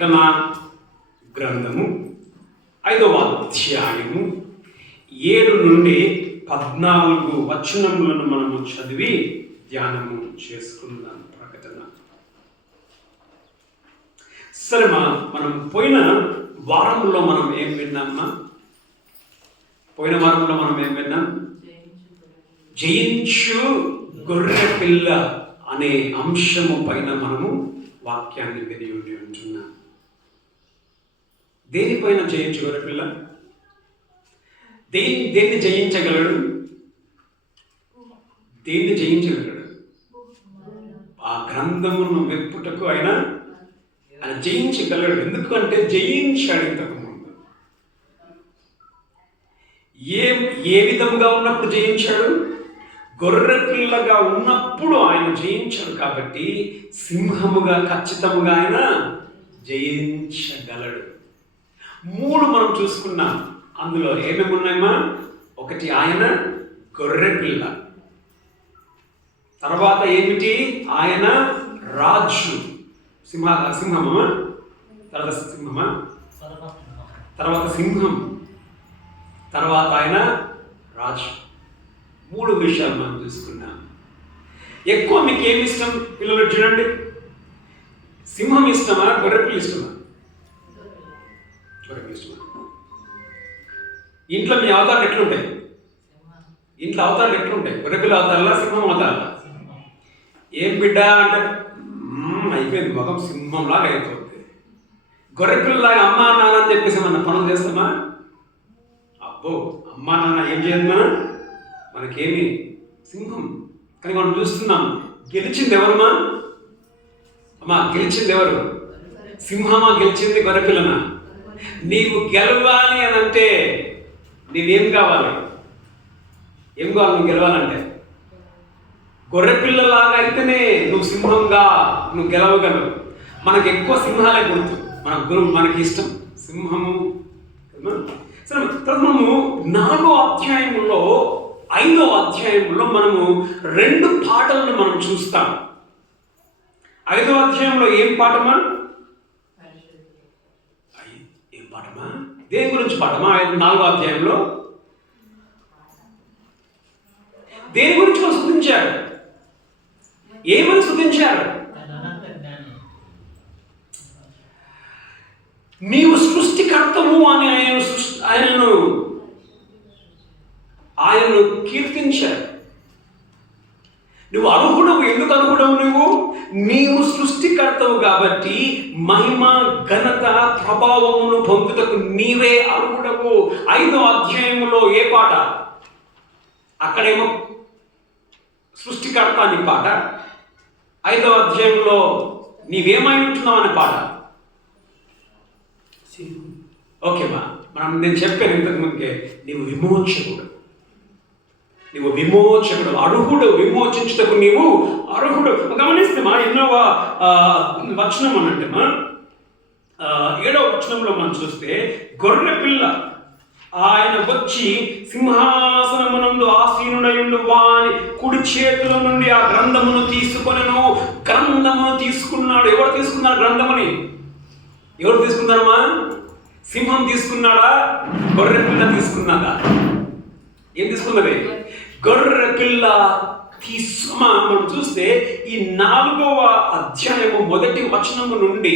ప్రకటన గ్రంథము 5వ అధ్యాయము 7 నుండి 14 వచనములను మనము చదివి ధ్యానము చేసుకుందాం. ప్రకటన. సరే మనం పోయిన వారంలో మనం ఏం విన్నామా? పోయిన వారంలో మనం ఏం విన్నాం? జయించు గొర్రె పిల్ల అనే అంశము పైన మనము వాక్యాన్ని విని ఉంటున్నాం. దేనిపైన జయించు గొర్రె పిల్ల? దేన్ని జయించగలడు? దేన్ని జయించగలడు? ఆ గ్రంథమును వెప్పుటకు ఆయన జయించగలడు. ఎందుకంటే జయించాడు ఇంతకుముందు. ఏ విధంగా ఉన్నప్పుడు జయించాడు? గొర్రె పిల్లగా ఉన్నప్పుడు ఆయన జయించాడు. కాబట్టి సింహముగా ఖచ్చితంగా ఆయన జయించగలడు. 3 మనం చూసుకున్నాం. అందులో ఏమేమి ఉన్నాయమ్మా? 1 ఆయన గొర్రె పిల్ల. తర్వాత ఏమిటి? ఆయన రాజు. సింహమా? తర్వాత సింహం. తర్వాత ఆయన రాజు. 3 విషయాలు మనం చూసుకున్నాం. ఎక్కువ మీకు ఏమి ఇష్టం పిల్లలు? చూడండి, సింహం ఇష్టమా, గొర్రెపిల్ల ఇష్టమా? గొర్రెపిల్ల ఇష్టమా? ఇంట్లో మీ అవతారాలు ఎట్లుంటాయి? ఇంట్లో అవతారాలు ఎట్లుంటాయి? గొర్రెపిల్ల అవతారాలా, సింహం అవతారాలా? ఏం బిడ్డ అంటే అయిపోయింది, ముఖం సింహంలాగా అయిపోతుంది. గొర్రెపిల్లలాగా అమ్మా నాన్న అని చెప్పేసి మన పనులు చేస్తామా? అబ్బో, అమ్మా నాన్న ఏం చేయదు మనకేమి సింహం. కానీ మనం చూస్తున్నాం, గెలిచింది ఎవరమ్మా? అమ్మా గెలిచింది ఎవరు? సింహమా గెలిచింది గొర్రెపిల్లనా? నీవు గెలవాలి అని అంటే నీవేం కావాలి? ఏం కావాలి నువ్వు గెలవాలంటే? గొర్రెపిల్లలాగా అయితేనే నువ్వు సింహంగా నువ్వు గెలవగలవు. మనకు ఎక్కువ సింహాలే గుర్తు, మనకి ఇష్టం సింహము. సరే, మనము 4వ అధ్యాయంలో 5వ అధ్యాయంలో మనము 2 పాటలను మనం చూస్తాం. 5వ అధ్యాయంలో ఏం పాఠమా? ఏం పాఠమా? దేని గురించి పాఠమా? 4వ అధ్యాయంలో దేని గురించి స్తుతించారు? ఏమని స్తుతించారు? నీవు సృష్టికర్తవు అని ఆయనను కీర్తించారు. నువ్వు అర్హుడవు. ఎందుకు అర్హుడవు? నీవు సృష్టికర్తవు కాబట్టి మహిమ, ఘనత, ప్రభావమును పొందుటకు నీవే అర్హుడవు. 5వ అధ్యాయంలో ఏ పాట? అక్కడేమో సృష్టికర్త అని పాట, 5వ అధ్యాయంలో నీవేమై ఉంటున్నావు అనే పాట. ఓకేమా, నేను చెప్పాను ఇంతకు ముందుకే, నీవు విమోచకుడు. నీవు విమోచకుడు, అర్హుడు. విమోచించుటకు నీవు అర్హుడు. గమనిస్తేమా 8వ వచనం అనంటేమా 7వ వచనంలో మనం చూస్తే, గొర్రె పిల్ల ఆయన వచ్చి సింహాసనమునందు ఆసీనుడయుండు వాని కుడి చేతుల నుండి ఆ గ్రంథమును తీసుకొనెను. గ్రంథమును తీసుకున్నాడు. ఎవరు తీసుకున్నారు గ్రంథముని? ఎవరు తీసుకున్నారమ్మా? సింహం తీసుకున్నాడా? గొర్రె పిల్ల తీసుకున్నాడా? ఏం తీసుకున్నది? గొర్రె పిల్ల మనం చూస్తే ఈ 4వ అధ్యాయము 1వ వచనము నుండి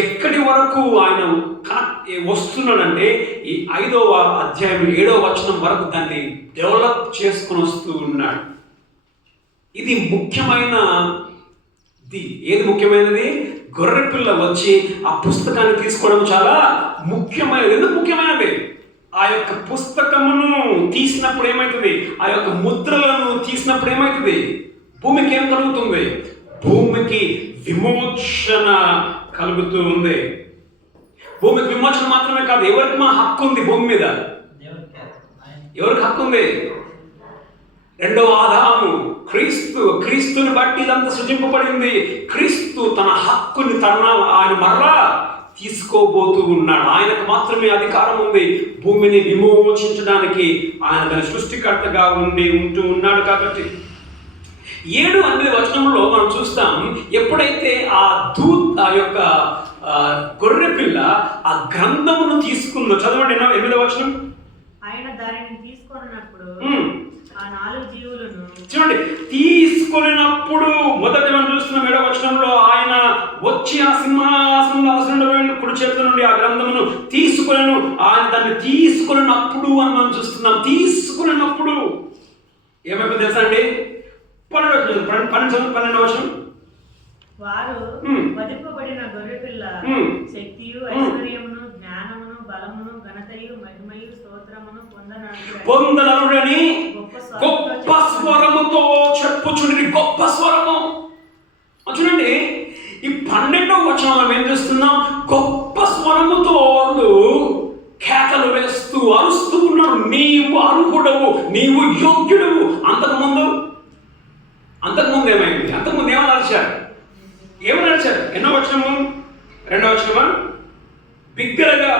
ఎక్కడి వరకు ఆయన వస్తున్నాడంటే ఈ 5వ అధ్యాయం 7వ వచనం వరకు దాన్ని డెవలప్ చేసుకుని వస్తూ ఉన్నాడు. ఇది ముఖ్యమైనది. ఏది ముఖ్యమైనది? గొర్రెపిల్ల వచ్చి ఆ పుస్తకాన్ని తీసుకోవడం చాలా ముఖ్యమైనది. ఎందుకు ముఖ్యమైనది? ఆ యొక్క పుస్తకమును తీసినప్పుడు ఏమవుతుంది? ఆ యొక్క ముద్రలను తీసినప్పుడు ఏమవుతుంది? భూమికి ఏం కలుగుతుంది? భూమికి విమోచన కలుగుతూ ఉంది. భూమికి విమోచన మాత్రమే కాదు, ఎవరికి మా హక్కు ఉంది భూమి మీద? ఎవరికి హక్కు ఉంది? 2వ ఆదాము క్రీస్తుని బట్టి ఇదంతా సృజింపబడింది. క్రీస్తు తన హక్కుని ఆయన మరలా తీసుకోబోతూ ఉన్నాడు. ఆయనకు మాత్రమే అధికారం ఉంది భూమిని విమోచించడానికి. ఆయన దాని సృష్టికర్తగా ఉంటూ ఉన్నాడు. కాబట్టి 7-8 వచనంలో మనం చూస్తాం, ఎప్పుడైతే ఆ యొక్క గొర్రె పిల్ల ఆ గ్రంథమును తీసుకుందో, చదవండి 8వ వచనం. ఆయన దానిని తీసుకొనినప్పుడు ఆ 4 జీవులను, చూడండి, తీసుకొనినప్పుడు మొదటి మనం చూస్తున్నాం 7వ వచనంలో, ఆయన వచ్చి ఆ సింహాసనంలో ఆసీనుడైన కుడి చేతుల నుండి ఆ గ్రంథమును తీసుకొనెను. ఆయన దాన్ని తీసుకొనినప్పుడు అని మనం చూస్తున్నాం. తీసుకొనినప్పుడు ఏమైపోయింది తెలుసా అండి? 12వ వచనం. వారు వధింపబడిన గొర్రెపిల్ల శక్తియు ఐశ్వర్యమును జ్ఞానమును బలమును ఘనతయు మహిమయు స్తోత్రమును పొందనరుడని గొప్ప స్వరముతో చెప్పుచుండి. గొప్ప స్వరము. చూడండి, ఈ 12వ వచనంలో ఏం చేస్తున్నాం? గొప్ప స్వరముతో వాళ్ళు కేకలు వేస్తూ అరుస్తూ ఉన్నారు, నీవు అర్హుడవు, నీవు యోగ్యుడవు. అంతకుముందు ఏమైంది? అంతకుముందు ఏమని అరిచారు? ఎన్నో వచనము? 2వ వచనమా? బిగ్గరగా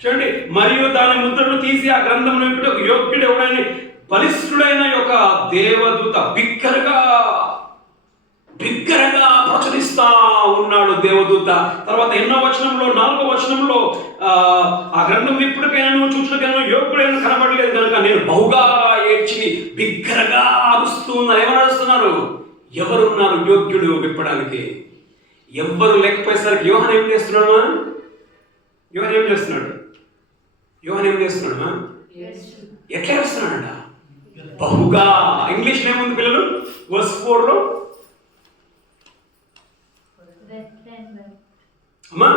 చూడండి, మరియు దాని ముద్రను తీసి ఆ గ్రంథంలో యోగ్యుడు ఎవడని బలిష్ఠుడైన యొక్క దేవదూత బిగ్గరగా ప్రచురిస్తా ఉన్నాడు దేవదూత. తర్వాత 8వ వచనంలో 4వ వచనంలో ఆ గ్రంథం ఇప్పటికైనా చూసినకైనా యోగ్యుడైన కనబడలేదు కనుక నేను బహుగా ఏడ్చి బిగ్గరగా అరుస్తున్నారు. ఏమని అరుస్తున్నారు? ఎవరున్నారు యోగ్యుడు విప్పడానికి? ఎవ్వరు లేకపోయేసరికి యోహాను ఏం చేస్తున్నాడు? ఎట్లా ఏడుస్తున్నాడంట? బహుగా. ఇంగ్లీష్లో ఏముంది పిల్లలు? వర్స్ 4లో అమ్మా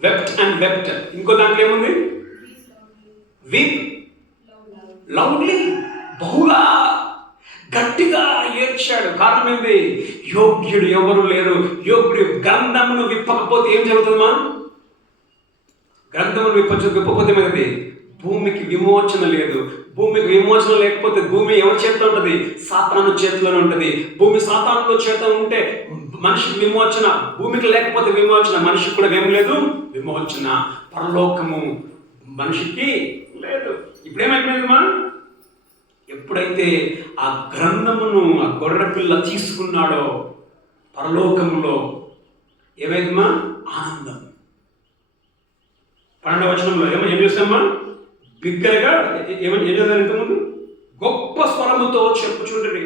వెప్ట్ అండ్ వెప్ట్. ఇంకో దాంట్లో ఏముంది? వీప్ లౌడ్లీ. బహుగా గట్టిగా ఏడ్చాడు. కారణం ఏంటి? యోగ్యుడు ఎవరు లేరు. యోగ్యుడు గ్రంథమును విప్పకపోతే ఏం జరుగుతుందమ్మా? గ్రంథమును విప్పకపోతే ఏమైంది? భూమికి విమోచన లేదు. భూమికి విమోచన లేకపోతే భూమి ఎవరి చేతిలో ఉంటుంది? సాతాను చేతిలోనే ఉంటుంది. భూమి సాతానులో చేతిలో ఉంటే మనిషికి విమోచన, భూమికి లేకపోతే విమోచన. మనిషికి కూడా ఏం లేదు విమోచన. పరలోకము మనిషికి లేదు. ఇప్పుడు ఏమైపోయిందమ్మా? ఎప్పుడైతే ఆ గ్రంథమును ఆ గొర్రెపిల్ల తీసుకున్నాడో పరలోకములో ఏమైందమ్మా? ఆనందం. 12వ వచనంలో ఏం చేస్తామా? బిగ్గరగా ఏం చేద్దాం? ఇంతకుముందు గొప్ప స్వరముతో చెప్పుచుండ్రి.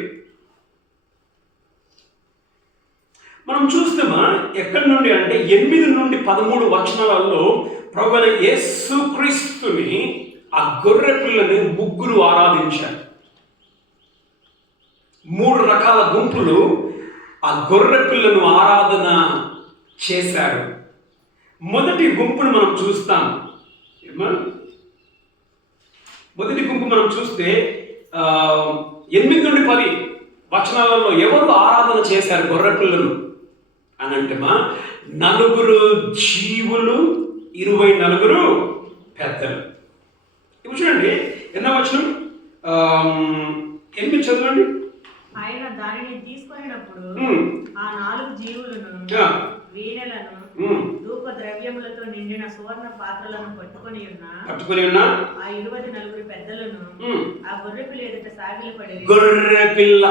మనం చూస్తామా ఎక్కడి నుండి అంటే 8 నుండి 13 వచనాలలో ప్రభువైన యేసుక్రీస్తుని ఆ గొర్రె పిల్లని 3 ఆరాధించారు. 3 రకాల గుంపులు ఆ గొర్రె పిల్లను ఆరాధన చేశారు. మొదటి గుంపును మనం చూస్తాం. మొదటి గుంపు మనం చూస్తే 8 నుండి 10 వచనాలలో ఎవరు ఆరాధన చేశారు గొర్రె పిల్లను అని అంటే 4 జీవులు, 24 పెద్దలు. ఇప్పుడు చూడండి ఎన్నో వచనం? 8 చదవండి. ఆయన దానిని తీసుకొనినప్పుడు ఆ 4 జీవులను వీణలను ధూప ద్రవ్యములతో నిండిన సువర్ణ పాత్రలను పట్టుకొని ఉన్న ఆ 24 పెద్దలను ఆ గొర్రె పిల్ల ఎదుట సాగిలపడి. గొర్రె పిల్ల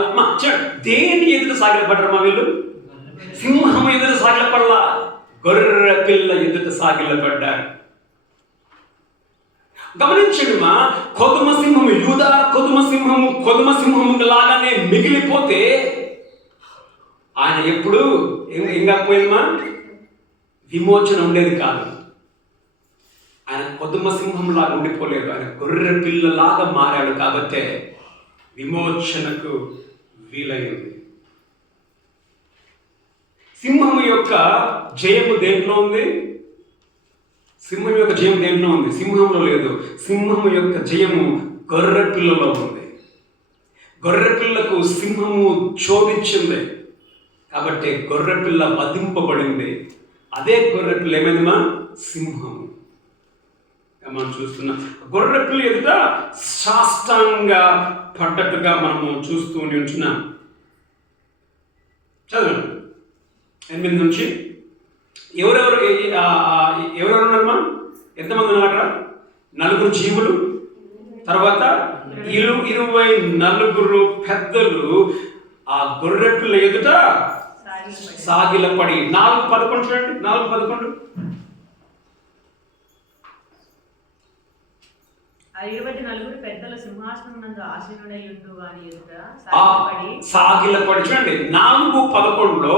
దేని ఎదుట సాగిలపడ్డారమ్మా వీళ్ళు? సింహం ఎదుట సాగిలపడలా, గొర్రె పిల్ల ఎదుట సాగిలపడ్డారు. గమనించండి మా, కొదుమ సింహము యూదా కొదుమ సింహము లాగానే మిగిలిపోతే ఆయన ఎప్పుడు ఏం కాకపోయిందమ్మా? విమోచన ఉండేది కాదు. ఆయన కొదుమ సింహంలాగా ఉండిపోలేదు, ఆయన గొర్రె పిల్లలాగా మారాడు. కాబట్టే విమోచనకు వీలైంది. సింహము యొక్క జయము దేంట్లో ఉంది? సింహం యొక్క జయం దేంట్లో ఉంది? సింహంలో లేదు. సింహము యొక్క జయము గొర్రె పిల్లలో ఉంది. గొర్రె పిల్లకు సింహము చోదించింది కాబట్టి గొర్రె పిల్ల వధింపబడింది. అదే గొర్రె పిల్ల ఏమైందమ్మా? సింహము. మనం చూస్తున్నాం గొర్రె పిల్ల ఎదుట సాష్టాంగ పడ్డట్టుగా మనము చూస్తూ ఉంటున్నాం. చదవండి 8 నుంచి. ఎవరెవరు ఉన్నారమ్మా? ఎంతమంది ఉన్నారు అక్కడ? 4 జీవులు, తర్వాత 24 పెద్దలు ఆ గొర్రెపిల్ల ఎదుట సాగిలపడి. 4:11 చూడండి, 4:11. ఆ 24 పెద్దలు సింహాసనం నందు ఆసీనుడై ఉండు వారి ఎదుట సాగిలపడి. చూడండి 4:11లో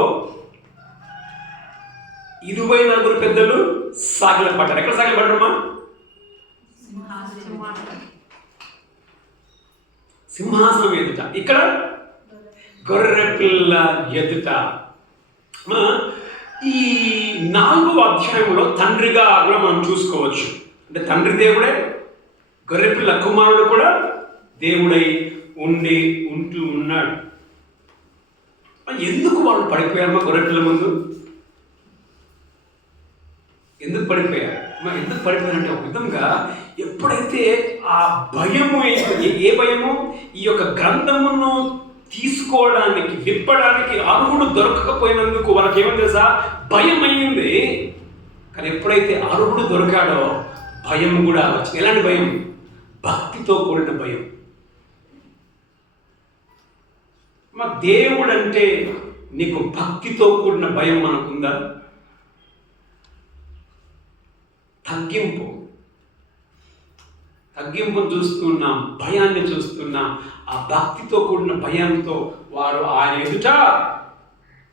24 పెద్దలు సాగిలపడ్డారు. ఎక్కడ సాగిలపడ్డారమ్మా? సింహాసనం ఎదుట. ఇక్కడ గొర్రెపిల్ల ఎదుట. ఈ 4వ అధ్యాయంలో తండ్రిగా కూడా మనం చూసుకోవచ్చు. అంటే తండ్రి దేవుడే, గొర్రెపిల్ల కుమారుడు కూడా దేవుడై ఉంటూ ఉన్నాడు. ఎందుకు వాళ్ళు పడిపోయారమ్మా గొర్రెపిల్ల ముందు? ఎందుకు పడిపోయారు? ఎందుకు పడిపోయారంటే ఒక విధంగా ఎప్పుడైతే ఆ భయము, ఏ భయము? ఈ యొక్క గ్రంథమును తీసుకోవడానికి, విప్పడానికి అర్హుడు దొరకకపోయినందుకు వాళ్ళకి ఏమని తెలుసా? భయం అయ్యింది. కానీ ఎప్పుడైతే అర్హుడు దొరికాడో భయం కూడా వచ్చింది. ఎలాంటి భయం? భక్తితో కూడిన భయం. మా దేవుడు అంటే నీకు భక్తితో కూడిన భయం మనకుందా? తగ్గింపు చూస్తున్నాం, భయాన్ని చూస్తున్నాం. ఆ భక్తితో కూడిన భయంతో వారు ఆయన ఎదుట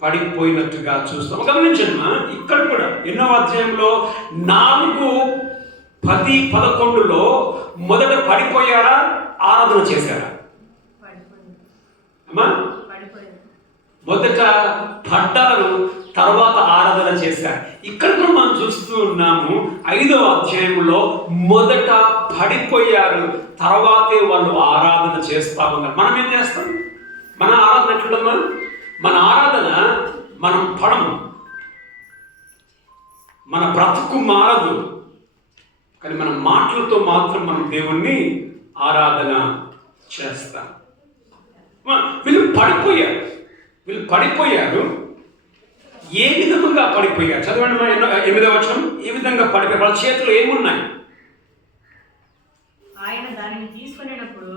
పడిపోయినట్టుగా చూస్తాం. గమనించమ్మా, ఇక్కడ కూడా 8వ అధ్యాయంలో 4, 10, 11లో మొదట పడిపోయారా, ఆరాధన చేశారా? అమ్మా, మొదట పడ్డారు, తర్వాత ఆరాధన చేశారు. ఇక్కడ కూడా మనం చూస్తూ ఉన్నాము 5వ అధ్యాయంలో మొదట పడిపోయారు, తర్వాతే వాళ్ళు ఆరాధన చేస్తా ఉన్నారు. మనం ఏం చేస్తాం? మన ఆరాధన ఎట్లుందమ్మా? మన ఆరాధన మనం పడము, మన బ్రతుకు మారదు, కానీ మన మాటలతో మాత్రం మనం దేవుణ్ణి ఆరాధన చేస్తాం. వీళ్ళు పడిపోయారు. ఏ విధంగా పడిపోయారు? చదవండి. 8వ వచనం. ఏ విధంగా పడిపోయారు? వాళ్ళ చేతిలో ఏమున్నాయి? ఆయన దానిని తీసుకునేటప్పుడు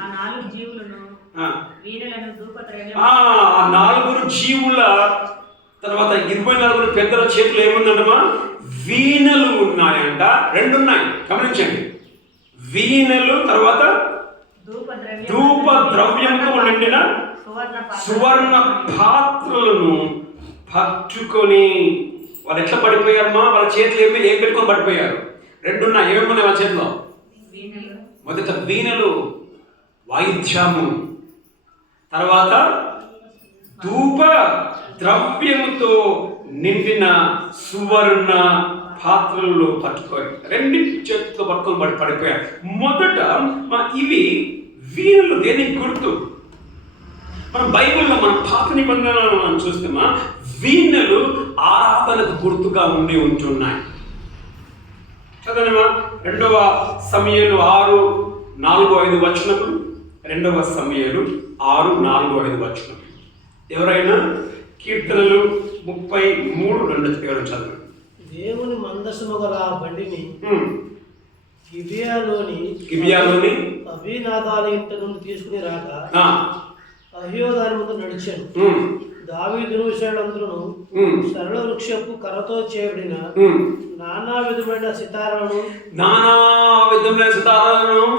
ఆ 4 జీవులను, వీణలను, ధూపద్రవ్యం. ఆ 4 జీవుల తర్వాత 24 పెద్దల చేతిలో ఏముందంటమా? వీణలు ఉన్నాయంట. 2 ఉన్నాయి, గమనించండి. వీణలు, తర్వాత ధూప ద్రవ్యంతో నిండిన సువర్ణ పాత్రలను పట్టుకొని వాళ్ళు ఎట్లా పడిపోయారమ్మా? వాళ్ళ చేతులు ఏం పెట్టుకొని పడిపోయారు? 2 ఉన్నాయి. ఏమేమున్నాయి వాళ్ళ చేతిలో? మొదట వీణలు, వాయిద్యము, తర్వాత ధూప ద్రవ్యముతో నిండిన సువర్ణ పాత్రలు పట్టుకొని, 2 చేతులతో పట్టుకొని పడిపోయారు. మొదట ఇవి వీణలు దేనికి గుర్తు? మనం బైబిల్లో మన పాత నిబంధనలను మనం చూస్తామా, వీణలు ఆరాధనకు గుర్తుగా ఉంటున్నాయి. చదవమా, 2వ సమూయేలు 6, 4, 5 వచనములు. 2వ సమూయేలు 6, 4, 5 వచనం. ఎవరైనా కీర్తనలు 33, 2 ఎవరైనా చదవండి. దేవుని మందసము గల ఆ బండిని గిబియాలోని అభినాదాల ఇంట నుండి తీసుకుని రాక అహ్యో దాని ముందు నడిచాను. దావీదును ఇశ్రాయేలులందరూ సరళ వృక్షపు కర్రతో చేయబడిన నానా విధమైన సితారాలను,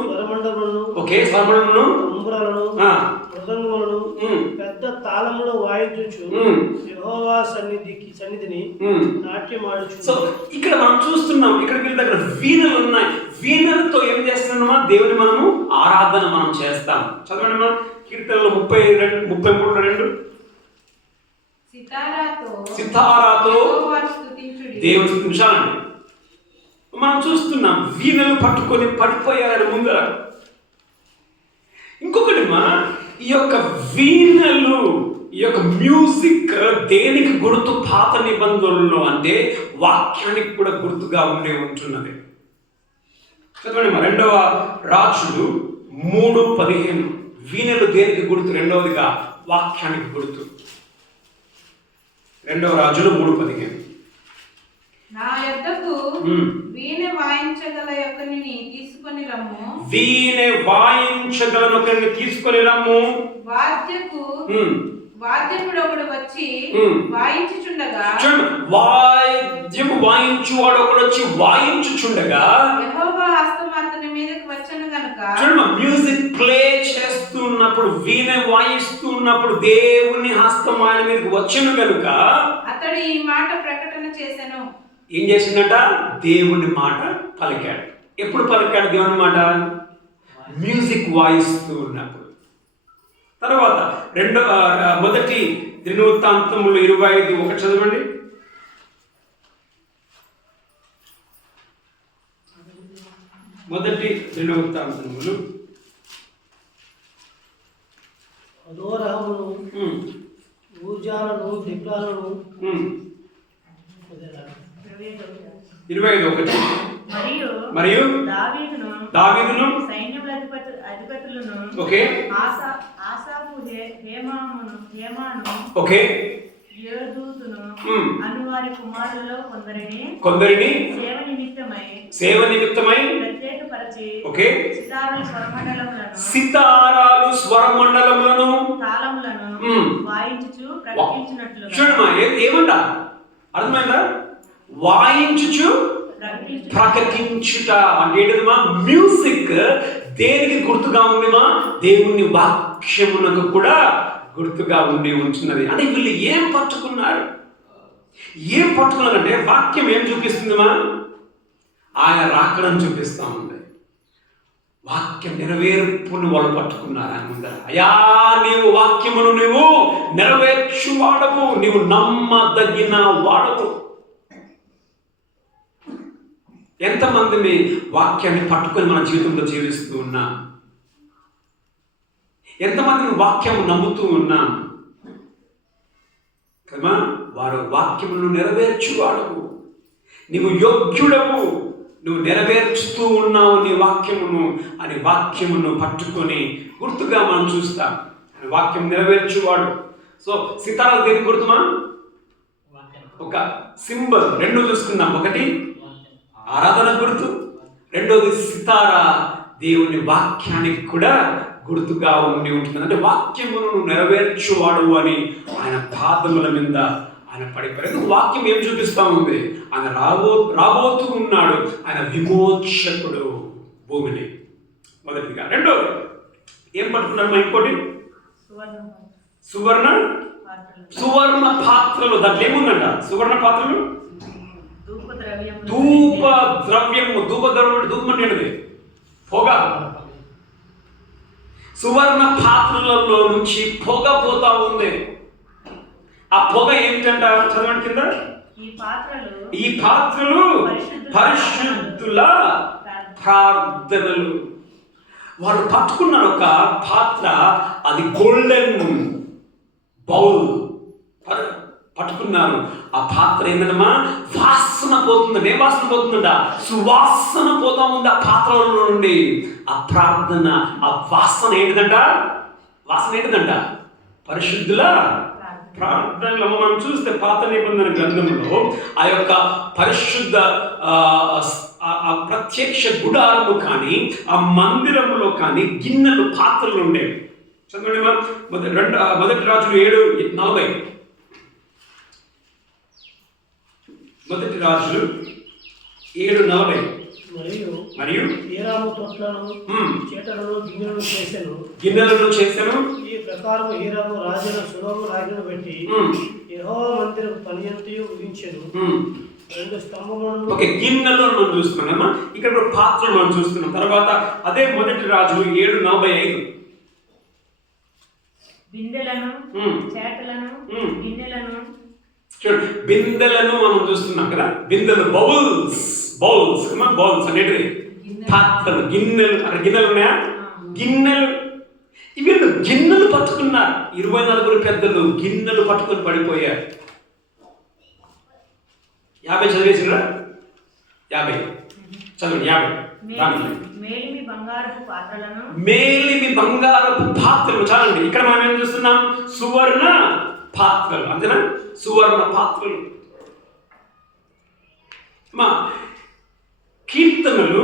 స్వరమండలను, తంబురాలను, మృదంగములను పెద్ద తాళములను వాయించుచు యెహోవా సన్నిధిని నాట్యమాడుచు. సో ఇక్కడ మనం చూస్తున్నాం, ఇక్కడ వీళ్ళ దగ్గర వీణలు ఉన్నాయి. వీణలతో ఏం చేస్తున్నామా? దేవుని మనము ఆరాధన మనం చేస్తాం. చదవండి మా కీర్తనలు 33, 2. సితారాతో దేవుని స్తుతించాలండి. మనం చూస్తున్నాం వీణలు పట్టుకొని పడిపోయారు ముందర. ఇంకొకటి ఈ యొక్క వీణలు, ఈ యొక్క మ్యూజిక్ దేనికి గుర్తు? పాత నిబంధనలో అంటే వాక్యానికి కూడా గుర్తుగా ఉంటున్నది. చదవండి 2వ రాజులు 3:15. వీణలు దేనికి గుర్తు? రెండవదిగా వాక్యానికి గుర్తు. 2వ రాజులు 3:15. నా యొద్దకు వీణ వాయించగల యొక్కనిని తీసుకొని రమ్ము. వీణె వాయించగలను ఒకరిని తీసుకొని రమ్ము. వాద్యకుడు ఒకడు వచ్చి వాయించుచుండగా, వాద్యము వాయించువాడు ఒకడు వచ్చి వాయించుచుండగా, యెహోవా హస్తము అతని మీదకి వచ్చెను గనుక, మ్యూజిక్ ప్లే చేస్తున్నప్పుడు వీణ వాయిస్తున్నప్పుడు దేవుని హస్తం ఆయన మీదకి వచ్చెను గనుక అతడు ఈ మాట ప్రకటన చేసెను. ఏం చేసిందట? దేవుని మాట పలికాడు. ఎప్పుడు పలికాడు దేవుని మాట? మ్యూజిక్ వాయిస్తూ ఉన్నప్పుడు. తర్వాత మొదటి దినవృత్తాంతములు 25:1 చదవండి. మొదటి దినవృత్తాంతములు అదోరహమును, ఊజాలను, దిక్కాలను 25:1 మరియు దావీదును సైన్యముల అధిపతులను ఓకే ఆసాపు హేమాను ఓకే యోధూతును అను వారి కుమారులలో కొందరిని సేవ నిమిత్తమై ప్రత్యేకపరచి ఓకే సితారాలు స్వరమండలములను తాళములను వాయించుచు ప్రకటించినట్లు. చూడమ్మా, ఏమంట అర్థమైందా? వాయించుచు ప్రకటించుట అంటే ఏంటమ్మా? మ్యూజిక్ దేనికి గుర్తుగా ఉందిమా? దేవుని వాక్యమునకు కూడా గుర్తుగా ఉంటున్నది. అంటే వీళ్ళు ఏం పట్టుకున్నారంటే వాక్యం ఏం చూపిస్తుందిమా? ఆయన రాకడం చూపిస్తా ఉంది. వాక్యం నెరవేర్పును వాళ్ళు పట్టుకున్నారు. ఆయన ముందర, అయా నీవు వాక్యమును నీవు నెరవేర్చు వాడవు, నీవు నమ్మదగిన వాడవు. ఎంతమందిని వాక్యాన్ని పట్టుకొని మన జీవితంలో జీవిస్తూ ఉన్నాం? ఎంతమందిని వాక్యము నమ్ముతూ ఉన్నాం కదా? వారు వాక్యమును నెరవేర్చువాడవు, నీవు యోగ్యుడవు, నువ్వు నెరవేర్చుతూ ఉన్నావు నీ వాక్యమును అని వాక్యమును పట్టుకొని గుర్తుగా మనం చూస్తాం. వాక్యం నెరవేర్చువాడు. సో సితారాలు దేనికి గుర్తుమా? ఒక సింబల్. రెండు చూసుకుందాం. ఒకటి ఆరాధన గుర్తు, రెండోది సితారా దేవుని వాక్యానికి కూడా గుర్తుగా ఉంటుంది. అంటే వాక్యమును నువ్వు నెరవేర్చువాడు అని ఆయన పాదముల మీద ఆయన పడిపోయాడు. వాక్యం ఏం చూపిస్తా ఉంది? ఆయన రాబోతూ ఉన్నాడు. ఆయన విమోచకుడు భూమిని. మొదటిగా. రెండోది ఏం పట్టుకున్నాడు? ఇంకోటి సువర్ణ పాత్రలు. దాంట్లో ఏముందంట? సువర్ణ పాత్రలు, ధూప ద్రవ్యము. ధూపం అంటే పొగ. సువర్ణ పాత్రలలో నుంచి పొగ పోతా ఉంది. ఆ పొగ ఏమిటంట? చదవండి కింద. ఈ పాత్రలు పరిశుద్ధుల ప్రార్థనలు. వాళ్ళు పట్టుకున్నారు ఒక పాత్ర, అది గోల్డెన్ బౌల్ పట్టుకున్నారు. ఆ పాత్ర ఏంటమ్మా? వాసన పోతుంది. ఏ వాసన పోతుందంట? సువాసన పోతా ఉంది ఆ పాత్రలో నుండి. ఆ ప్రార్థన, ఆ వాసన ఏంటిదంట? పరిశుద్ధుల ప్రార్థనలో మనం చూస్తే పాత నిబంధన గ్రంథంలో ఆ యొక్క పరిశుద్ధ ఆ ప్రత్యక్ష గుడారము కానీ ఆ మందిరములో కానీ గిన్నెలు, పాత్రలు ఉండేవి. చదవండి మొదటి రాజులు 7:40. మొదటి రాజులు 7:40. మరియు హీరాము తొట్లను, చేటలను, గిన్నెలను చేసెను. ఈ ప్రకారం హీరాము రాజుల సులోము రాజును బట్టి యెహోవా మందిరం పనియంతయు ముగించెను. 2 స్తంభములను. ఓకే, గిన్నెలు మనం చూస్తున్నామా? ఇక్కడ పాత్రలు మనం చూస్తున్నాం. తర్వాత అదే మొదటి రాజులు 7:45. బిందెలను, చేటలను, గిన్నెలను. చూడండి, బిందెలను మనం చూస్తున్నాం కదా. బిందెలు, బౌల్స్ అనేది పాత్రలు. గిన్నెలు, అక్కడ గిన్నెలు ఉన్నాయా? గిన్నెలు. వీళ్ళు గిన్నెలు పట్టుకున్నారు. 24 పెద్దలు గిన్నెలు పట్టుకొని పడిపోయారు. 50 చదివేసిరా? 50 చదవండి. 50. మేలిమి బంగారపు పాత్రలు. చాలండి. ఇక్కడ మనం ఏం చూస్తున్నాం? సువర్ణ పాత్రలు. అంతేనా? సువర్ణ పాత్రలు. కీర్తనలు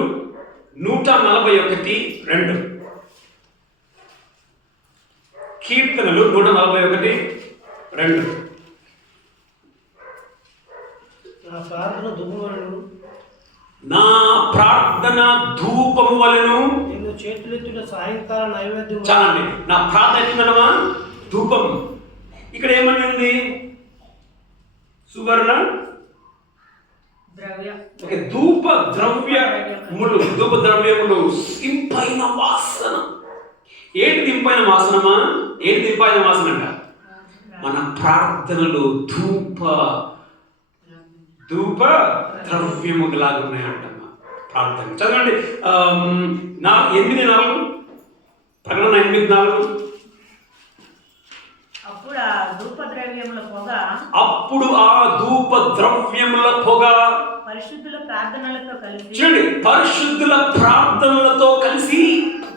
141:2. కీర్తనలు 141:2. నా ప్రార్థన ధూపము వలెను నా ప్రార్థన ధూపము వలెను. నేను చేతులెత్తున సాయంకాల నైవేద్యం. చాలండి. నా ప్రార్థన ఎట్లుందనమా? ధూపం. ఇక్కడ ఏమనింది? సువర్ణ ద్రవ్యం. ఓకే, ధూప ద్రవ్యములు. ధూప ద్రవ్యములు ఇంపైన వాసన. ఏంటి ఇంపైన వాసనమా? ఏంటి ఇంపైన వాసన అంట? మన ప్రార్థనలు ధూప ద్రవ్యములాగా ఉన్నాయంటమ్మా ప్రార్థన. చదవండి 8:4. ప్రకటన 8:4. అప్పుడు ఆ ధూప ద్రవ్యముల పొగ పరిశుద్ధుల ప్రార్థనలతో కలిసి, చూడండి, పరిశుద్ధుల ప్రార్థనలతో కలిసి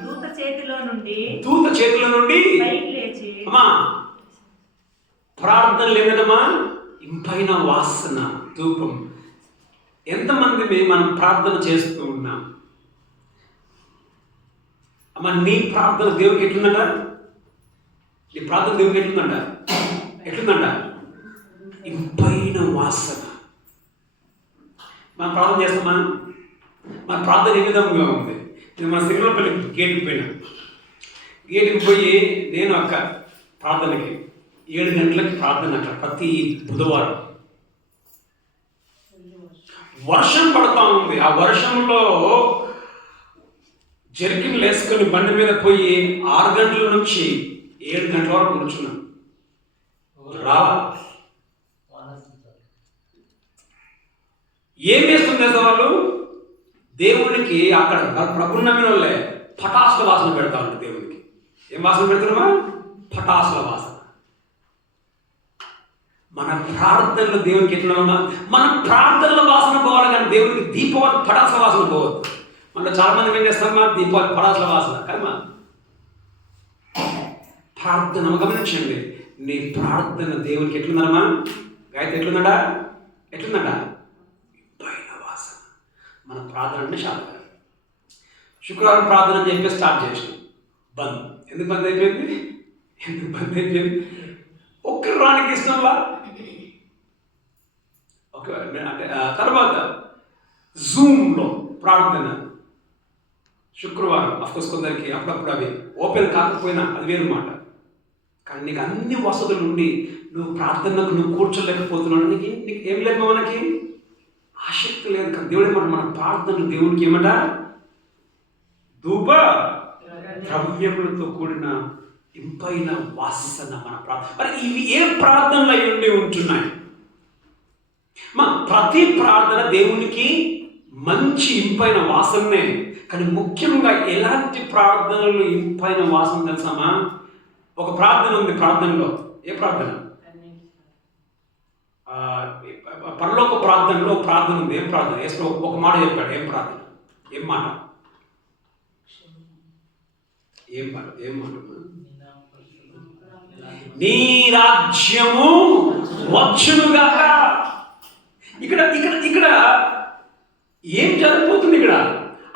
దూత చేతిలో నుండి పైకి లేచి, అమ్మా ప్రార్థనలు ఏమిటమ్మా? ఇంపైన వాసన, ధూపం. ఎంతమంది మనం ప్రార్థన చేస్తూ ఉన్నాం? అమ్మా నీ ప్రార్థన దేవుడికి ఎట్లుందంట? నీ ప్రార్థన దేవుడికి ఎట్లుందంట? ఇంపైన వాసన. మనం ప్రార్థన చేస్తామా? మన ప్రార్థన ఏ విధంగా ఉంది? నేను మన సిరిమలపల్లి గేటుకి పోయినా. గేటుకి పోయి నేను అక్క ప్రార్థనకి 7 గంటలకి ప్రార్థన అక్కడ ప్రతి బుధవారం. వర్షం పడతా ఉంది. ఆ వర్షంలో జర్కిన్లు వేసుకొని బండి మీద పోయి 6 గంటల నుంచి 7 గంటల వరకు కూర్చున్నాను. ఏం వేస్తుంది వాళ్ళు? దేవునికి అక్కడ ప్రభుత్వ నమ్మిన వాళ్ళే పటాసుల వాసన పెడతా ఉంటారు. దేవునికి ఏం వాసన పెడుతున్నామా? పటాసుల వాసన. మన ప్రార్థనలు దేవునికి ఎట్లా? మన ప్రార్థనల వాసన పోవాలి, కానీ దేవునికి దీపావళి పటాసుల వాసన పోవద్దు. మనలో చాలా మంది ఏం చేస్తామా? దీపావళి పటాసుల వాసన కదమ్మా. ప్రార్థన గమనించండి. నీ ప్రార్థన దేవునికి ఎట్లుందమ్మా? గాయత్రి ఎట్లుందట? పైన వాసన. మన ప్రార్థన అంటే శాంతి. శుక్రవారం ప్రార్థన అని చెప్పి స్టార్ట్ చేసినాం. బంద్. ఎందుకు బంద్ అయిపోయింది? ఒక్కరు రానికి ఇష్టంలా. అంటే తర్వాత జూమ్లో ప్రార్థన శుక్రవారం. అఫ్కోర్స్ కొందరికి అప్పుడప్పుడు అవి ఓపెన్ కాకపోయినా అది వేరు మాట. కానీ నీకు అన్ని వసతులు ఉండి నువ్వు ప్రార్థనకు నువ్వు కూర్చోలేకపోతున్నావు. నీకు ఏం లేదు, మనకి ఆసక్తి లేదు. కానీ దేవుడు ఏమంట? మన ప్రార్థనలు దేవుడికి ఏమంట? ధూప ద్రవ్యములతో కూడిన ఇంపైన వాసన మన ప్రార్థన. మరి ఇవి ఏ ప్రార్థనలు అయి ఉంటున్నాయి? ప్రతి ప్రార్థన దేవునికి మంచి ఇంపైన వాసననే. కానీ ముఖ్యంగా ఎలాంటి ప్రార్థనలు ఇంపైన వాసన తెలుసామా? ఒక ప్రార్థన ఉంది. ప్రార్థనలో ఏ ప్రార్థన? పరలోక ప్రార్థనలో ప్రార్థన ఉంది. ఏం ప్రార్థన? ఒక మాట చెప్పాడు. ఏం ప్రార్థన? ఏం మాట? నీ రాజ్యము వచ్చునుగాక. ఇక్కడ ఏం జరగబోతుంది? ఇక్కడ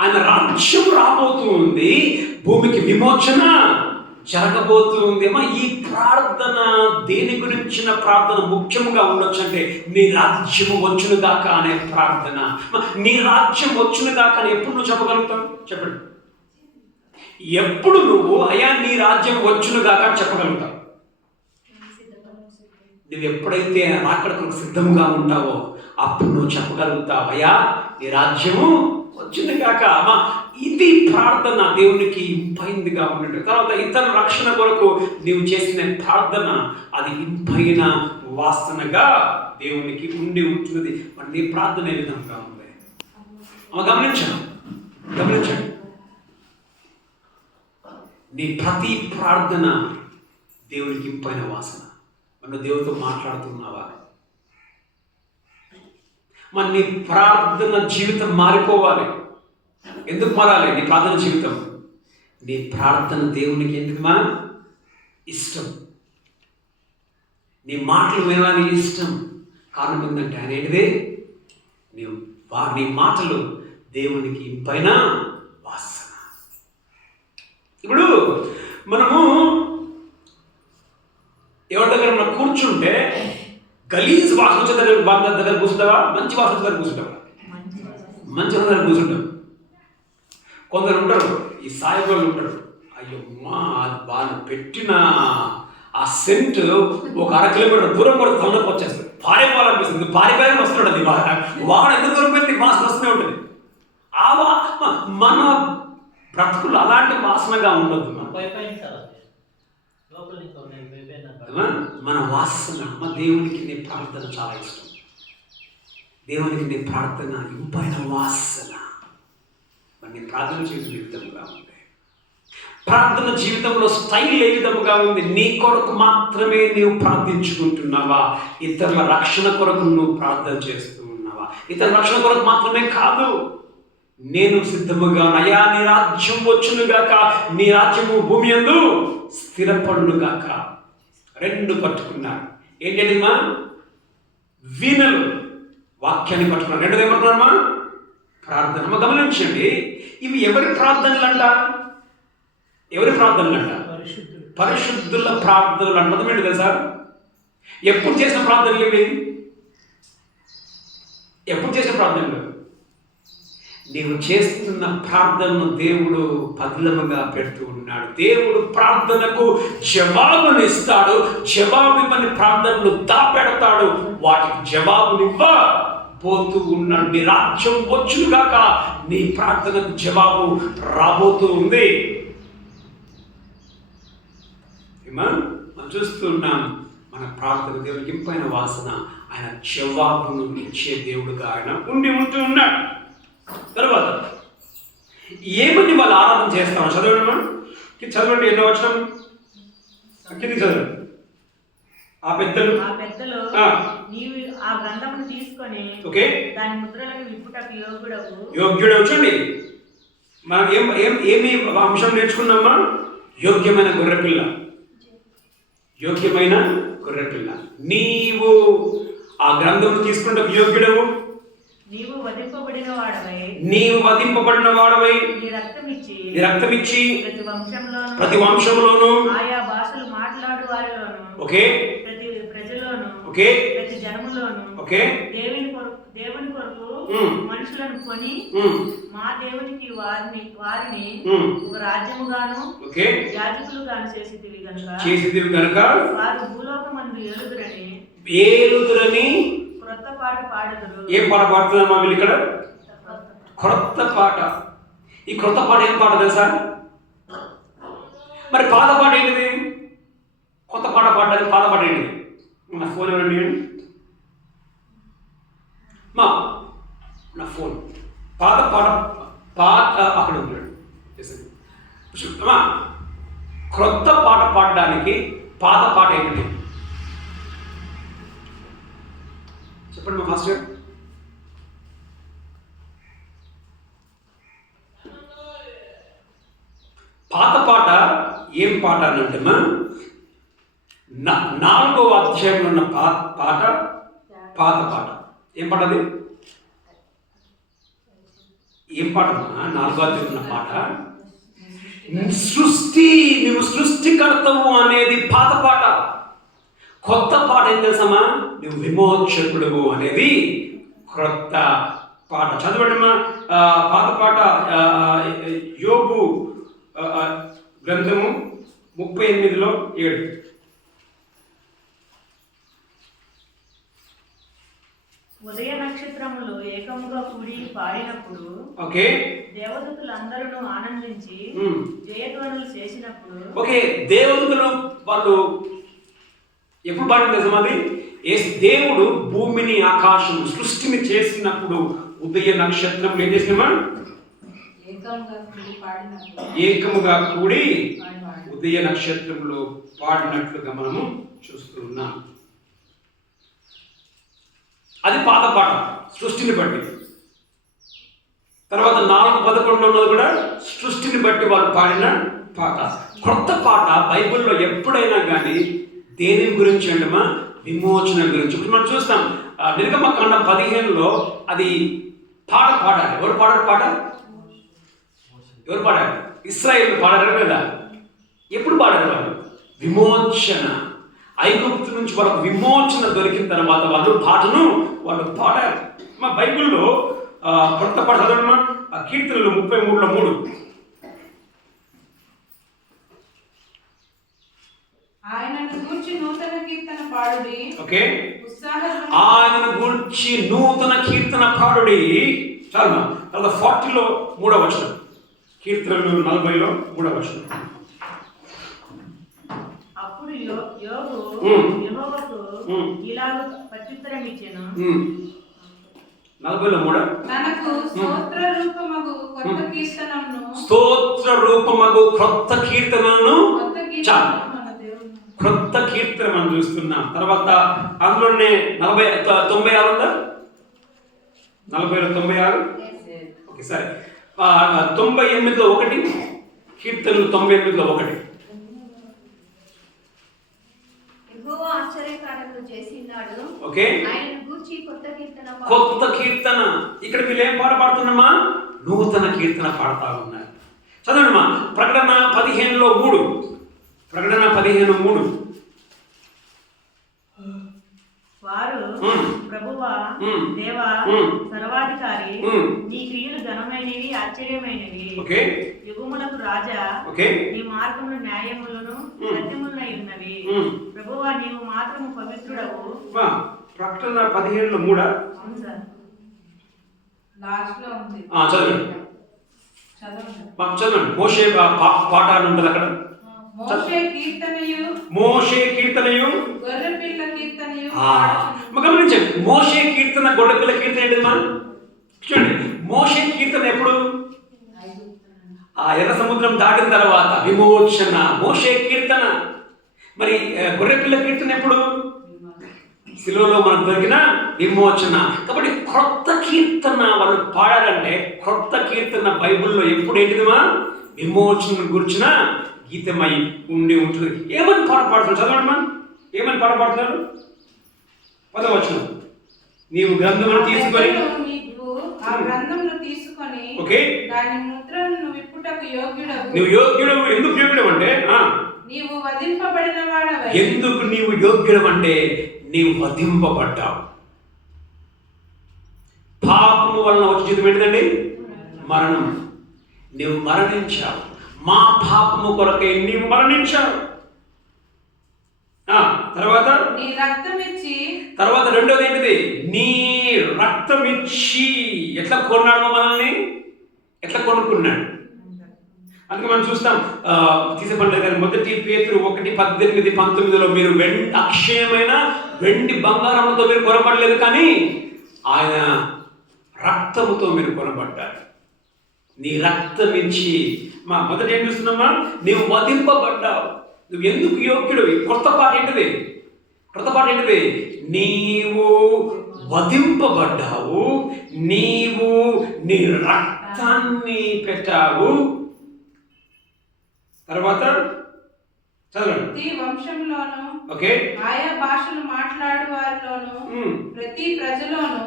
ఆయన రాజ్యం రాబోతుంది, భూమికి విమోచన జరగబోతుంది. ఈ ప్రార్థన దేని గురించిన ప్రార్థన ముఖ్యంగా ఉండొచ్చు అంటే నీ రాజ్యము వచ్చునుగాక అనే ప్రార్థన. నీ రాజ్యం వచ్చునుగాక అని ఎప్పుడు నువ్వు చెప్పగలుగుతావు? చెప్పండి. ఎప్పుడు నువ్వు అయ్యా నీ రాజ్యం వచ్చునుగాక అని చెప్పగలుగుతావు? నువ్వు ఎప్పుడైతే రాకడకు సిద్ధంగా ఉంటావో అప్పుడు నువ్వు చెప్పగలుగుతావు, అయ్యా నీ రాజ్యము వచ్చునుగాక. ఇది ప్రార్థన దేవునికి ఇంపైందిగా ఉన్నట్టు. తర్వాత ఇతర రక్షణ కొరకు నీవు చేసిన ప్రార్థన అది ఇంపైన వాసనగా దేవునికి ఉండి ఉంటున్నది. మరి నీ ప్రార్థన ఏ విధంగా ఉంది? గమనించండి. నీ ప్రతి ప్రార్థన దేవునికి ఇంపైన వాసన. మన దేవుడితో మాట్లాడుతున్నావా? మరి నీ ప్రార్థన జీవితం మారిపోవాలి. ఎందుకు మారాలి నీ ప్రార్థన జీవితం? నీ ప్రార్థన దేవునికి ఎందుకుమా ఇష్టం. నీ మాటలు వినాలని ఇష్టం. కారణం ఏంటంటే అనేటిదే నీ మాటలు దేవునికి ఇంపైన వాసన. ఇప్పుడు మనము ఎవరి దగ్గర మనం కూర్చుంటే గలీజ్ వాసన వచ్చే దగ్గర కూర్చుంటావా, మంచి వాసన వచ్చే దగ్గర కూర్చుంటావా? మంచి వాసన దగ్గర కూర్చుంటాం. కొందరు ఉంటారు, ఈ సాయిబాబులు ఉంటారు, అయ్యో మా వాళ్ళు పెట్టిన ఆ సెంట్ ఒక 1/2 కిలోమీటర్ దూరం కూడా తలనొప్పి వచ్చేస్తుంది, పారిపోవాలనిపిస్తుంది, పారిపోయాలని వస్తున్నాడు. అది వాడు ఎంత దూరం పెట్టి వాసన వస్తూనే ఉంటుంది. మన బ్రతుకులు అలాంటి వాసనగా ఉండదు. మన వాసన, మా దేవునికి నీ ప్రార్థన చాలా ఇష్టం. దేవునికి నీ ప్రార్థన ఇంపైన వాసన. మరి నీ ప్రార్థన చేయడం ఏ విధముగా ఉంది? ప్రార్థన జీవితంలో స్టైల్ ఏ విధముగా ఉంది? నీ కొరకు మాత్రమే నీవు ప్రార్థించుకుంటున్నావా? ఇతరుల రక్షణ కొరకు నువ్వు ప్రార్థన చేస్తూ ఉన్నావా? ఇతరుల రక్షణ కొరకు మాత్రమే కాదు, నేను సిద్ధముగా అయ్యా నీ రాజ్యం వచ్చునుగాక, నీ రాజ్యము భూమి యందు స్థిరపడునుగాక. 2 పట్టుకున్నారు. ఏంటంటే వీణలు వాక్యాన్ని పట్టుకున్నారు. 2 ఏమంటున్నారమ్మా? ప్రార్థన. గమనించండి, ఇవి ఎవరి ప్రార్థనలు అంట? ఎవరి ప్రార్థనలు అంట? పరిశుద్ధుల ప్రార్థనలు అంట. అర్థమేంటి కదా సార్? ఎప్పుడు చేసిన ప్రార్థనలు ఇవి? ఎప్పుడు చేసిన ప్రార్థనలు? నీవు చేస్తున్న ప్రార్థనను దేవుడు పదిలముగా పెడుతూ ఉన్నాడు. దేవుడు ప్రార్థనకు జవాబునిస్తాడు. జవాబు ఇవ్వని ప్రార్థనలు దాపెడతాడు. వాటికి జవాబునివ్వబోతూ ఉన్నాడు. నీ రాజ్యం వచ్చుగాక, నీ ప్రార్థనకు జవాబు రాబోతూ ఉంది. మనం చూస్తున్నాం, మన ప్రార్థన దేవునికి ఇంపైన వాసన. ఆయన జవాబును ఇచ్చే దేవుడుగా ఆయన ఉంటూ ఉన్నాడు. తర్వాత ఏమని వాళ్ళు ఆరాధన చేస్తాం? చదవండి. ఎన్నో వచనం కింద చదవండి. ఆ పెద్దలు నీవు ఆ గ్రంథమును తీసుకొని ఓకే దాని ముద్రలను విప్పుటకు యోగ్యుడు. చూడండి, మనం ఏమి అంశం నేర్చుకున్నామా? యోగ్యమైన గొర్రెపిల్ల. యోగ్యమైన గొర్రెపిల్ల. నీవు ఆ గ్రంథం తీసుకుంటే యోగ్యుడవు. నీవు వధింపబడిన వాడవై నీ రక్తమిచ్చి ప్రతి వంశంలోను ఆయా భాషలు మాట్లాడు వారిలోను ఓకే ప్రతి ప్రజలోను ఓకే ప్రతి జనములోను ఓకే దేవుని కొరకు మనుషులను కొని మా దేవునికి వారిని ఒక రాజ్యముగాను ఓకే యాజకులుగాను చేసితివి గనుక వారు భూలోకమందు ఏలుదురని క్రొత్త పాట పాడుదురు. ఏం పాట పాడుతున్నామా వీళ్ళు ఇక్కడ? క్రొత్త పాట. ఈ క్రొత్త పాట ఏం పాట తెలుసా? మరి పాత పాట ఏంటిది? కొత్త పాట పాడడానికి పాత పాట ఏంటిది? నా ఫోన్ ఎవరండి? నా ఫోన్ పాత పాట అక్కడ ఉన్నాడు. క్రొత్త పాట పాడడానికి పాత పాట ఏంటి చెప్పండి మా మాస్టర్. పాత పాట ఏం పాట అని అంటే 4వ అధ్యాయంలో ఉన్న పాట పాత పాట. ఏం పాట అది? ఏం పాట? 4వ అధ్యాయంలో ఉన్న పాట సృష్టి, నువ్వు సృష్టికర్తవు అనేది పాత పాట. కొత్త పాట ఏం తెలుసమ్మా? నువ్వు విమోచకుడువు అనేది క్రొత్త పాట. చదవండిమ్మా పాత పాట. యోబు గ్రంథము 38:7. ఉదయ నక్షత్రములు ఏకముగా కూడి పాడినప్పుడు ఓకే దేవదూతలందరూ ఆనందించి జయధ్వనులు చేసినప్పుడు ఓకే దేవదూతలు వాళ్ళు ఎప్పుడు పాడింది తెలుసమాది? దేవుడు భూమిని ఆకాశం సృష్టిని చేసినప్పుడు ఉదయ నక్షత్రములు ఏం చేసినమా? ఏకముగా కూడి ఉదయ నక్షత్రములు పాడినట్లుగా మనము చూస్తున్నాం. అది పాత పాట, సృష్టిని బట్టి. తర్వాత 4:11 ఉన్నది కూడా సృష్టిని బట్టి వాళ్ళు పాడిన పాట. కొత్త పాట బైబిల్లో ఎప్పుడైనా కానీ దేని గురించి అంటమా? విమోచన గురించి. ఇప్పుడు మనం చూస్తాం నిర్గమకాండం 15లో అది పాట పాడాలి. ఎవరు పాడారు పాట? ఎవరు పాడారు? ఇశ్రాయేలు పాడారు కదా. ఎప్పుడు పాడారు వాళ్ళు? విమోచన, ఐగుప్తు నుంచి వాళ్ళకు విమోచన దొరికిన తర్వాత వాళ్ళు పాటను వాళ్ళు పాడారు. మా బైబిల్లో కొత్త పాట చదవడమా, కీర్తనలు 33:3. ఆయనను గూర్చి నూతన కీర్తన పాడుడి. ఓకే, ఉత్సాహధ్వని ఆయనను గూర్చి నూతన కీర్తన పాడుడి. చాలు. తర్వాత 40లో 3వ వచనం, కీర్తనలు 40లో 3వ వచనం. అప్పుడు యోబు యెహోవాకు ఇలాగ ప్రత్యుత్తరం ఇచ్చెను. 40లో 3. తనకు స్తోత్ర రూపమగు కొత్త కీర్తనను స్తోత్ర రూపమగు క్రొత్త కీర్తనను కొత్త చాలు. కీర్తన మన దేవుడు. క్రొత్త కీర్తన మనం చూస్తున్నాం. తర్వాత అందులోనే 96 ఉందా? 40లో 96. ఓకే, సరే. 98లో 1, కీర్తనలు 98లో 1. యెహోవా ఆశ్చర్యకార్యములు చేసినాడు. ఓకే, ఆయనను గూర్చి కొత్త కీర్తన కొత్త కీర్తన. ఇక్కడ వీళ్ళు ఏం పాట పాడుతున్నామా? నూతన కీర్తన పాడుతా ఉన్నారు. చదవండిమా, ప్రకటన 15లో 3. ప్రకటన 15:3. వారు ప్రభువా, దేవా, సర్వాధికారి, నీ క్రియలు ఘనమైనవి, ఆశ్చర్యమైనవి. ఓకే, యుగములకు రాజా, ఓకే, నీ మార్గములు న్యాయములను సత్యములై ఉన్నవి. ప్రభువా, నీవు మాత్రము పవిత్రుడవు. ప్రకటన 15లో 3. అవును సార్. లాస్ట్ లో ఉంది. చదవండి, చదవండి. చదవండి. మోషే పాట అని ఉంటుంది అక్కడ. మోషే కీర్తనయు, మోషే కీర్తనయు, గొర్రెపిల్ల కీర్తనయు. గమనించండి, మోషే కీర్తన, గొడ్డపిల్ల కీర్తన ఏంటిది? చూడండి, మోషే కీర్తన ఎప్పుడు? ఎర్ర సముద్రం దాటిన తర్వాత విమోచన, మోషే కీర్తన. మరి గొర్రెపిల్ల కీర్తన ఎప్పుడు? శిలువలో మనకు దొరికిన విమోచన. కాబట్టి క్రొత్త కీర్తన వాళ్ళు పాడారంటే, క్రొత్త కీర్తన బైబిల్లో ఎప్పుడు ఏంటిదిమా? విమోచన గురించిన గీతమై ఉండి ఉంటుంది. ఏమని పాట పాడుతున్నారు? చదవండి మా, ఏమని పాట పాడుతున్నారు? 10వ వచనం. నీవు గ్రంథమును తీసుకొని, నీవు ఆ గ్రంథమును తీసుకొని, ఓకే, దాని ముద్రను విప్పుటకు యోగ్యుడవు. నువ్వు యోగ్యుడవు. ఎందుకు యోగ్యుడవు అంటే, నీవు వధింపబడిన వాడవై. ఎందుకు నీవు యోగ్యుడవు అంటే, నీవు వధింపబడ్డావు. పాపము వలన వచ్చే జీవితం ఏంటిదండి? మరణం. నీవు మరణించావు. మా పాపము కొరకై నీవు మరణించావు. తర్వాత నీ రక్తం ఇచ్చి, తర్వాత రెండోది ఏంటిది? నీ రక్తం ఇచ్చి. ఎట్లా కొన్నాడు మనల్ని? ఎట్లా కొనుక్కున్నాడు? అందుకే మనం చూస్తాం, తీసేపండి గారు 1 పేతురు 1:18-19లో మీరు అక్షయమైన వెండి బంగారంతో మీరు కొనబడలేదు, కానీ ఆయన రక్తముతో మీరు కొనబడ్డారు. నీ రక్తం ఇచ్చి. మా మొదట ఏం చూస్తున్నామా? నీవు వధింపబడ్డావు. నువ్వు ఎందుకు యోగ్యుడు? కొత్త పాట ఏంటిది? కొత్త పాట ఏంటిది? నీవు వధింపబడ్డావు, నీవు నీ రక్తాన్ని పెట్టావు. తర్వాత చదవండి. ప్రతి వంశంలోను, ఓకే, ఆయా భాషలు మాట్లాడు వారిలోను, ప్రతి ప్రజలోను,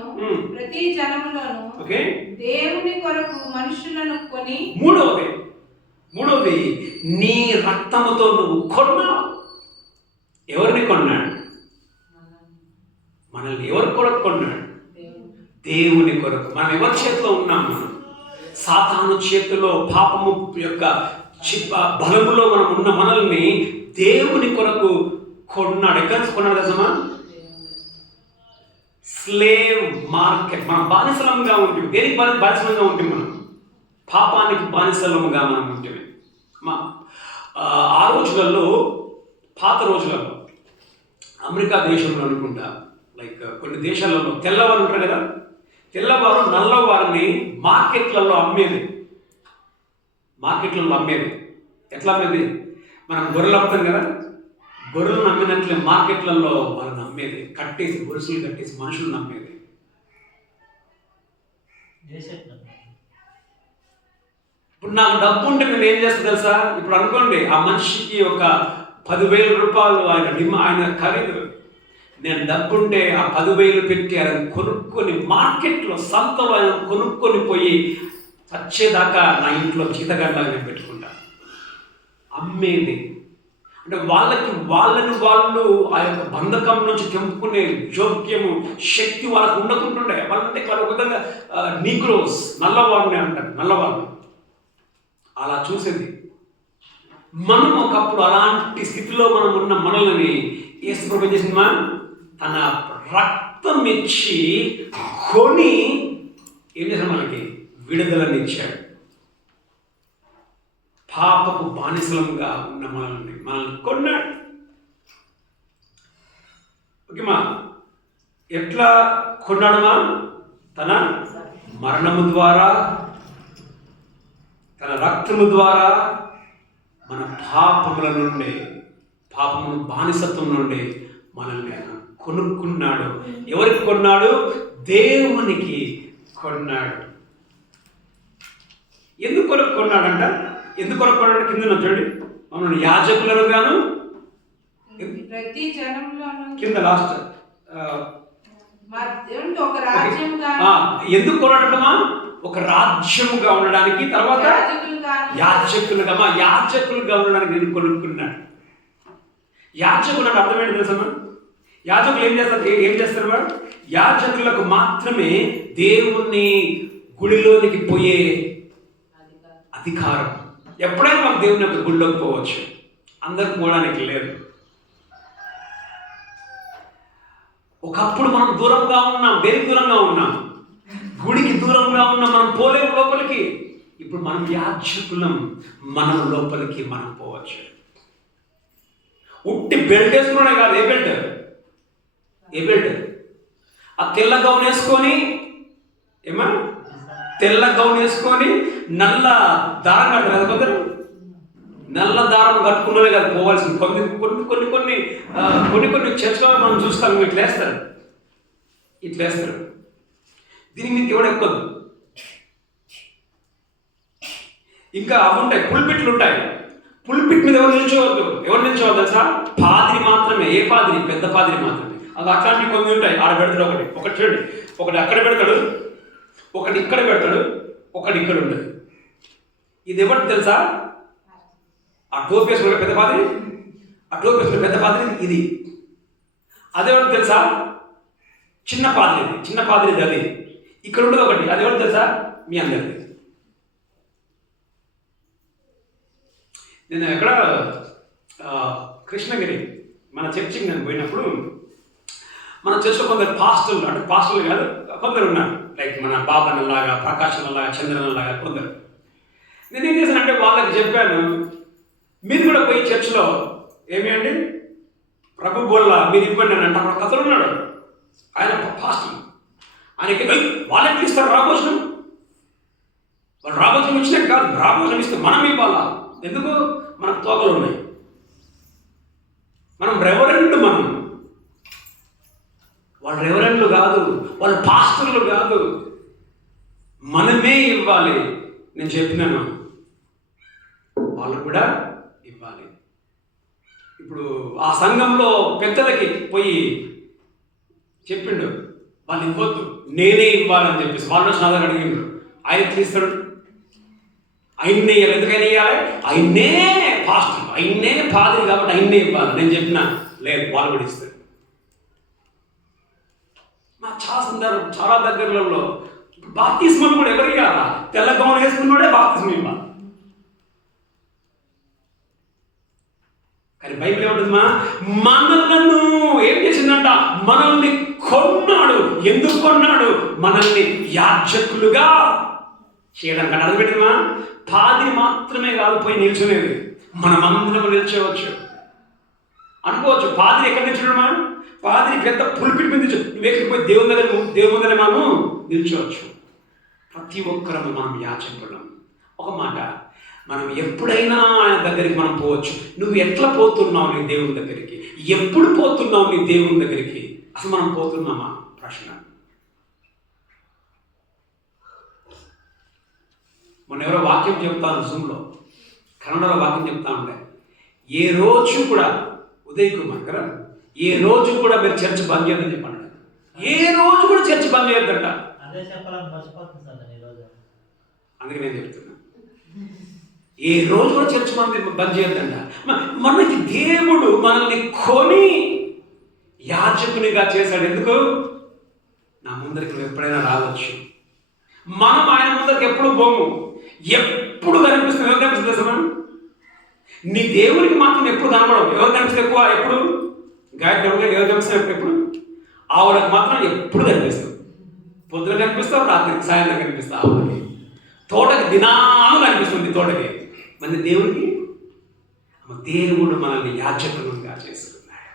ప్రతి జనములోను, ఓకే, దేవుని కొరకు మనుషులను కొని. మూడవది నీ రక్తముతో నువ్వు కొన్నావు. ఎవరిని కొన్నాడు? మనల్ని ఎవరి కొరకు కొన్నాడు? దేవుని కొరకు. మనం ఎవరి చేతిలో ఉన్నాం? మనం సాతాను చేతిలో, పాపము యొక్క బలములో మనం ఉన్న మనల్ని దేవుని కొరకు కొన్నాడు. ఎక్కడ కొన్నాడు దశమా? Slave market. మనం బానిసలంగా ఉంటుంది. దేనికి బానిసలంగా ఉంటుంది? మనం పాపానికి బానిసలంగా మనం ఉంటుంది. ఆ రోజులలో, పాత రోజులలో అమెరికా దేశంలో అనుకుంటా, లైక్ కొన్ని దేశాలలో తెల్లవారు ఉంటారు కదా, తెల్లవారు నల్లవారిని మార్కెట్లలో అమ్మేది. ఎట్లా అమ్మేది? మనం గొర్రెలు అమ్ముతాం కదా, గొర్రెలను అమ్మినట్లే మార్కెట్లలో వాళ్ళని అమ్మేది. కట్టేసి, గొలుసులు కట్టేసి మనుషులను అమ్మేది. ఇప్పుడు నాకు డబ్బు ఉంటే నేను ఏం చేస్తా తెలుసా? ఇప్పుడు అనుకోండి, ఆ మనిషికి ఒక 10,000 రూపాయలు ఆయన ఖరీదు. నేను డబ్బుంటే ఆ 10,000 పెట్టి ఆయన కొనుక్కొని, మార్కెట్లో, సంతలో ఆయన కొనుక్కొని పోయి చచ్చేదాకా నా ఇంట్లో జీతగాడిలాగా నేను పెట్టుకుంటా. అమ్మేది అంటే వాళ్ళని వాళ్ళు ఆ యొక్క బంధకం నుంచి తెంపుకునే జోక్యము శక్తి వాళ్ళకు ఉండకుంటుండే. వాళ్ళంటే వాళ్ళ విధంగా నీగ్రోస్, నల్లవాళ్ళని అంటారు, నల్లవాళ్ళు అలా చూసేది. మనం ఒకప్పుడు అలాంటి స్థితిలో మనం ఉన్న మనల్ని యేసు ప్రభువు ఏం చేసింది? తన రక్తం ఇచ్చి కొని ఏం చేశాడు? మనకి విడుదలని ఇచ్చాడు. పాపపు బానిసలంగా ఉన్న మనల్ని కొన్నాడు. ఓకేమా? ఎట్లా కొన్నాడమా? తన మరణము ద్వారా, తన రక్తము ద్వారా మన పాపముల నుండి, పాపమును బానిసత్వం నుండి మనల్ని ఆయన కొనుక్కున్నాడు. ఎవరికి కొన్నాడు? దేవునికి కొన్నాడు. ఎందుకు కొనుక్కున్నాడంట? ఎందుకు కొనుక్కున్నాడు? కింద చూడండి, మమ్మల్ని యాజకులను గాను ప్రతి జనంలోను కింద లాస్ట్ ఒక రాజ్యంగా ఎందుకు కొన్నాడమ్మా? ఒక రాజ్యముగా ఉండడానికి, తర్వాత యాజకులుగా ఉండడానికి నేను కొనుక్కున్నాడు. యాజకులు అంటే అర్థం ఏంటి తెలుసమ్మా? యాజకులు ఏం చేస్తారు వాడు? యాజకులకు మాత్రమే దేవుణ్ణి గుడిలోనికి పోయే అధికారం. ఎప్పుడైనా మాకు దేవుని యొక్క గుడిలోకి పోవచ్చు, అందరికి పోవడానికి లేదు. ఒకప్పుడు మనం దూరంగా ఉన్నాం, దేనికి దూరంగా ఉన్నాం? గుడికి దూరంగా ఉన్నాం, మనం పోలేము లోపలికి. ఇప్పుడు మనం యాజకులం, మనం లోపలికి మనం పోవచ్చు. ఉట్టి బెల్ట్ వేసుకున్నాడే కాదు. ఏ బెల్ట్? ఆ తెల్ల గౌన్ వేసుకొని, తెల్ల గౌన్ వేసుకొని నల్ల దారం కట్టారు కదా కొందరు. నల్ల దారం కట్టుకున్నదే కదా పోవాల్సింది. కొన్ని చర్చలో మనం చూస్తాం, ఇట్లేస్తారు. దీనికి మీకు ఎవడు ఎక్కదు. ఇంకా అవి ఉంటాయి, పుల్పిట్లు ఉంటాయి. పుల్పిట్ మీద ఎవరు నిల్చోవద్దు తెలుసా? పాదిరి మాత్రమే. ఏ పాదిరి? పెద్ద పాదిరి మాత్రమే. అది అట్లాంటివి కొన్ని ఉంటాయి. ఆడ పెడతాడు. ఒకటి చూడండి, ఒకటి అక్కడ పెడతాడు, ఒకటి ఇక్కడ పెడతాడు, ఒకటి ఇక్కడ ఉంటుంది. ఇది ఎవరు తెలుసా? ఆ టోపీ వేసుకునే పెద్ద పాదిరి, ఇది. అదేవాడు తెలుసా? చిన్న పాదిరిది అది. ఇక్కడ ఉండదు ఒకటి. అదేవాడు తెలుసా? మీ అందరిది. నేను ఎక్కడ కృష్ణగిరి మన చర్చికి నేను పోయినప్పుడు, మన చర్చిలో కొందరు పాస్టర్లు, అంటే పాస్టర్లు కాదు, కొందరు ఉన్నారు. లైక్ మన బాబన్నలాగా, ప్రకాశనలాగా, చంద్రనలాగా కొందరు. నేను ఏం చేశానంటే వాళ్ళకి చెప్పాను, మీరు కూడా పోయి చర్చిలో ఏమి అండి ప్రభు బోల్లా మీరు ఇవ్వండి అని అంటే అక్కడ కథలు ఉన్నాడు. ఆయన పాస్టర్. ఆయనకి వాళ్ళకి ఇస్తారు రాభోజనం. వాళ్ళు రాభోజనం ఇచ్చినా కాదు, రాభోజనం ఇస్తే మనం ఇవ్వాలా? ఎందుకు? మనకు తోకలు ఉన్నాయి. మనం రెవరెండ్. వాళ్ళు రెవరెండ్లు కాదు, వాళ్ళు పాస్టర్లు కాదు. మనమే ఇవ్వాలి. నేను చెప్పినాను, వాళ్ళు కూడా ఇవ్వాలి. ఇప్పుడు ఆ సంఘంలో పెద్దలకి పోయి చెప్పిండు, వాళ్ళు ఇవ్వద్దు, నేనే ఇవ్వాలని చెప్పేసి. వాళ్ళు నా దగ్గర అడిగిండు, ఆయన తీస్తాడు. ఆయన్నే ఇవ్వాలి. ఎందుకైనా ఇవ్వాలి? ఆయన్నే పాస్టర్, ఆయన్నే పాదిరి కాబట్టి ఆయన్నే ఇవ్వాలి. నేను చెప్పిన లేదు, వాళ్ళు కూడా ఇస్తారు. చాలా దగ్గరలో బాప్తిస్మం కూడా ఎవరికి కాదా? తెల్ల గౌన్ వేసుకున్నాడే బాప్తిస్మం ఇవ్వాలి. కానీ బైబిల్ ఏమంటుందమ్మా? మనలను ఏం చేసిందంట? మనల్ని కొన్నాడు. ఎందుకు కొన్నాడు? మనల్ని యాజకులుగా చేయడానికి. అర్థం పెట్టిందమ్మా? పాదిరి మాత్రమే కాదు పోయి నిల్చునేది, మనమందరం నిల్చోవచ్చు. అనుకోవచ్చు పాదిరి ఎక్కడ నిల్చున్నామా? పాదిరి పెద్ద పుల్పిట్ మీద నిల్చో. నువ్వు ఎక్కడికి పోయి దేవుని ముందర మనము నిల్చోవచ్చు. ప్రతి ఒక్కరము మనం యాచకులం. ఒక మాట, మనం ఎప్పుడైనా ఆయన దగ్గరికి మనం పోవచ్చు. నువ్వు ఎట్లా పోతున్నావు నీ దేవుని దగ్గరికి? ఎప్పుడు పోతున్నావు నీ దేవుని దగ్గరికి? అసలు మనం పోతున్నామా? ప్రశ్న. మొన్న ఎవరో వాక్యం చెప్తాను జూమ్లో, కన్నడలో వాక్యం చెప్తా ఉండే. ఏ రోజు కూడా ఉదయ్ కుమార్ కదా, ఏ రోజు కూడా మీరు చర్చ్ బంద్ చేయొద్దని చెప్పండి. ఏ రోజు కూడా చర్చ్ బంద్ చేయొద్దంట. అందుకే నేను చెప్తున్నా, ఏ రోజు కూడా చర్చ్ మంది బంద్ చేయొద్దంట. మనకి దేవుడు మనల్ని కొని యాజకునిగా చేశాడు. ఎందుకు? నా ముందరికి నువ్వు ఎప్పుడైనా రావచ్చు. మనం ఆయన ముందరికి ఎప్పుడు పోము. ఎప్పుడు కనిపిస్తుంది. ఎవరు కనిపిస్తుంది అసలు? నీ దేవునికి మాత్రం ఎప్పుడు కనపడవు. ఎవరు కనిపిస్తుంది ఎక్కువ? ఎప్పుడు? గాయత్రి ఎవరు కనిపిస్తారు? ఎప్పుడు? ఆవులకు మాత్రం ఎప్పుడు కనిపిస్తుంది. పొద్దున కనిపిస్తావు, రాత్రికి సాయంత్రం కనిపిస్తావు. ఆవులకి తోటకి దినాలు కనిపిస్తుంది. తోటకి మన దేవుడికి దేవుడు మనల్ని యాజకులుగా చేసుకున్నాడు.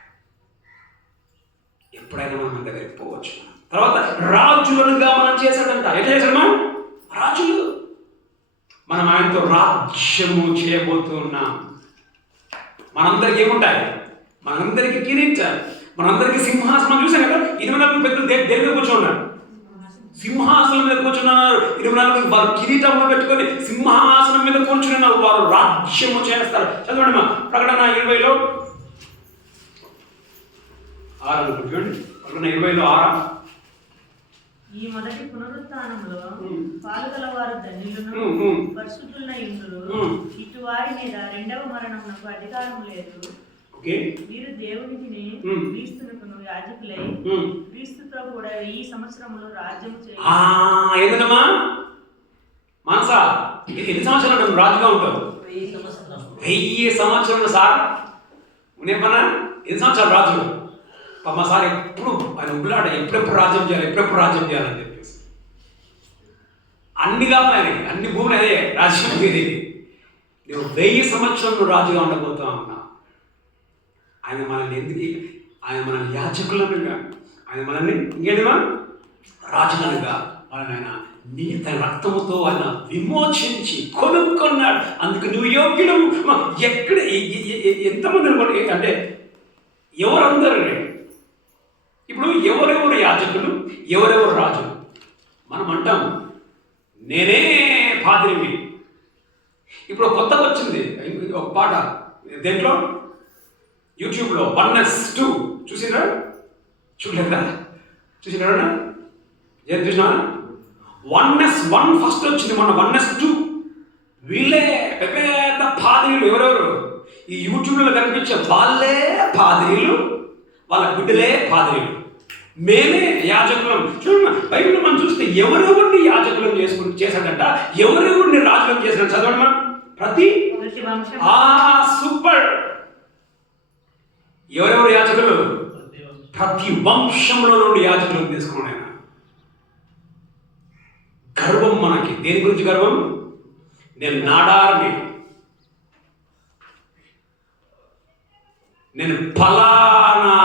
ఎప్పుడైనా మనం మన దగ్గరికి పోవచ్చు. తర్వాత రాజులుగా మనం చేశాడంట. ఎట్లా చేశాడు? మనం రాజులు. మనం ఆయనతో రాజ్యము చేయబోతున్నాం. మనందరికి ఏముంటాయి? మనందరికీ కిరీటాలు, మనందరికీ సింహాసనం. చూసాం కదా, 24 పెద్దలు దేని మీద కూర్చున్నారు? సింహాసనం మీద కూర్చున్నారు. 24 వారు కిరీటంలో పెట్టుకొని సింహాసనం మీద కూర్చున్నారు. వారు రాజ్యము చేస్తారు. చదవండి మా ప్రకటన 20లో 6 చూడండి. ప్రకటన 20లో 6. ఈ మొదటి పునరుత్థానంలో పాలుగల వారు ధన్యులను, పరిశుద్ధులైన ఇంద్రులు. ఇటు వారి మీద రెండవ మరణమునకు అధికారం లేదు. వీరు దేవునికి క్రీస్తునకును యాజకులై క్రీస్తుతో కూడా 1000 సంవత్సరములు రాజ్యము చేయాలి. ఏదనమ్మా మనసా ఎన్ని సంవత్సరాలు రాజుగా ఉంటావు? 1000 సంవత్సరాలు సార్. ఉనే పనా ఎన్ని సంవత్సరాలు రాజులు? మా సార్ ఎప్పుడు ఆయన ఉబ్బులాట, ఎప్పుడెప్పుడు రాజ్యం చేయాలి, ఎప్పుడెప్పుడు రాజ్యం చేయాలని చెప్పేసి. అన్ని కావాలి ఆయనకి, అన్ని భూములు అదే రాజ్యం ఇది. నువ్వు 1000 సంవత్సరాలు రాజుగా ఉండబోతా ఉన్నా. ఆయన మనల్ని ఎందుకు? ఆయన మనల్ని యాజకులనుగా, ఆయన మనల్ని ఇంకేమా రాజులనుగా మనల్ని ఆయన తన రక్తముతో ఆయన విమోచించి కొనుక్కున్నాడు. అందుకు నువ్వు యోగ్యుడు. ఎక్కడ ఎంతమంది అనుకోండి, అంటే ఎవరందరూ ఇప్పుడు ఎవరెవరు యాజకులు, ఎవరెవరు రాజులు? మనం అంటాం నేనే పాద్రిని. ఇప్పుడు కొత్తగా వచ్చింది ఒక పాట, దేంట్లో? యూట్యూబ్లో 1S2 చూసినా? చూడలేదా? చూసినారా? ఏం చూసినా? 1S1 ఫస్ట్ వచ్చింది, మన 1S2. వీళ్ళే పెద్ద పాద్రీలు. ఎవరెవరు? ఈ యూట్యూబ్లో కనిపించే వాళ్ళే పాద్రీలు, వాళ్ళ బిడ్డలే పాద్రీలు. మేమే యాజకులం. చూడండి బైబిల్ మనం చూస్తే ఎవరెవరిని యాజకులం చేశాడంట, ఎవరెవరిని రాజులం చేశాడు. చదవండి మనం. ప్రతి సూపర్. ఎవరెవరు యాజకులు? ప్రతి వంశంలో నుండి యాజకులను తీసుకున్నాడు ఆయన. గర్వం మనకి. దేని గురించి గర్వం? నేను నాడారిని, నేను ఫలానా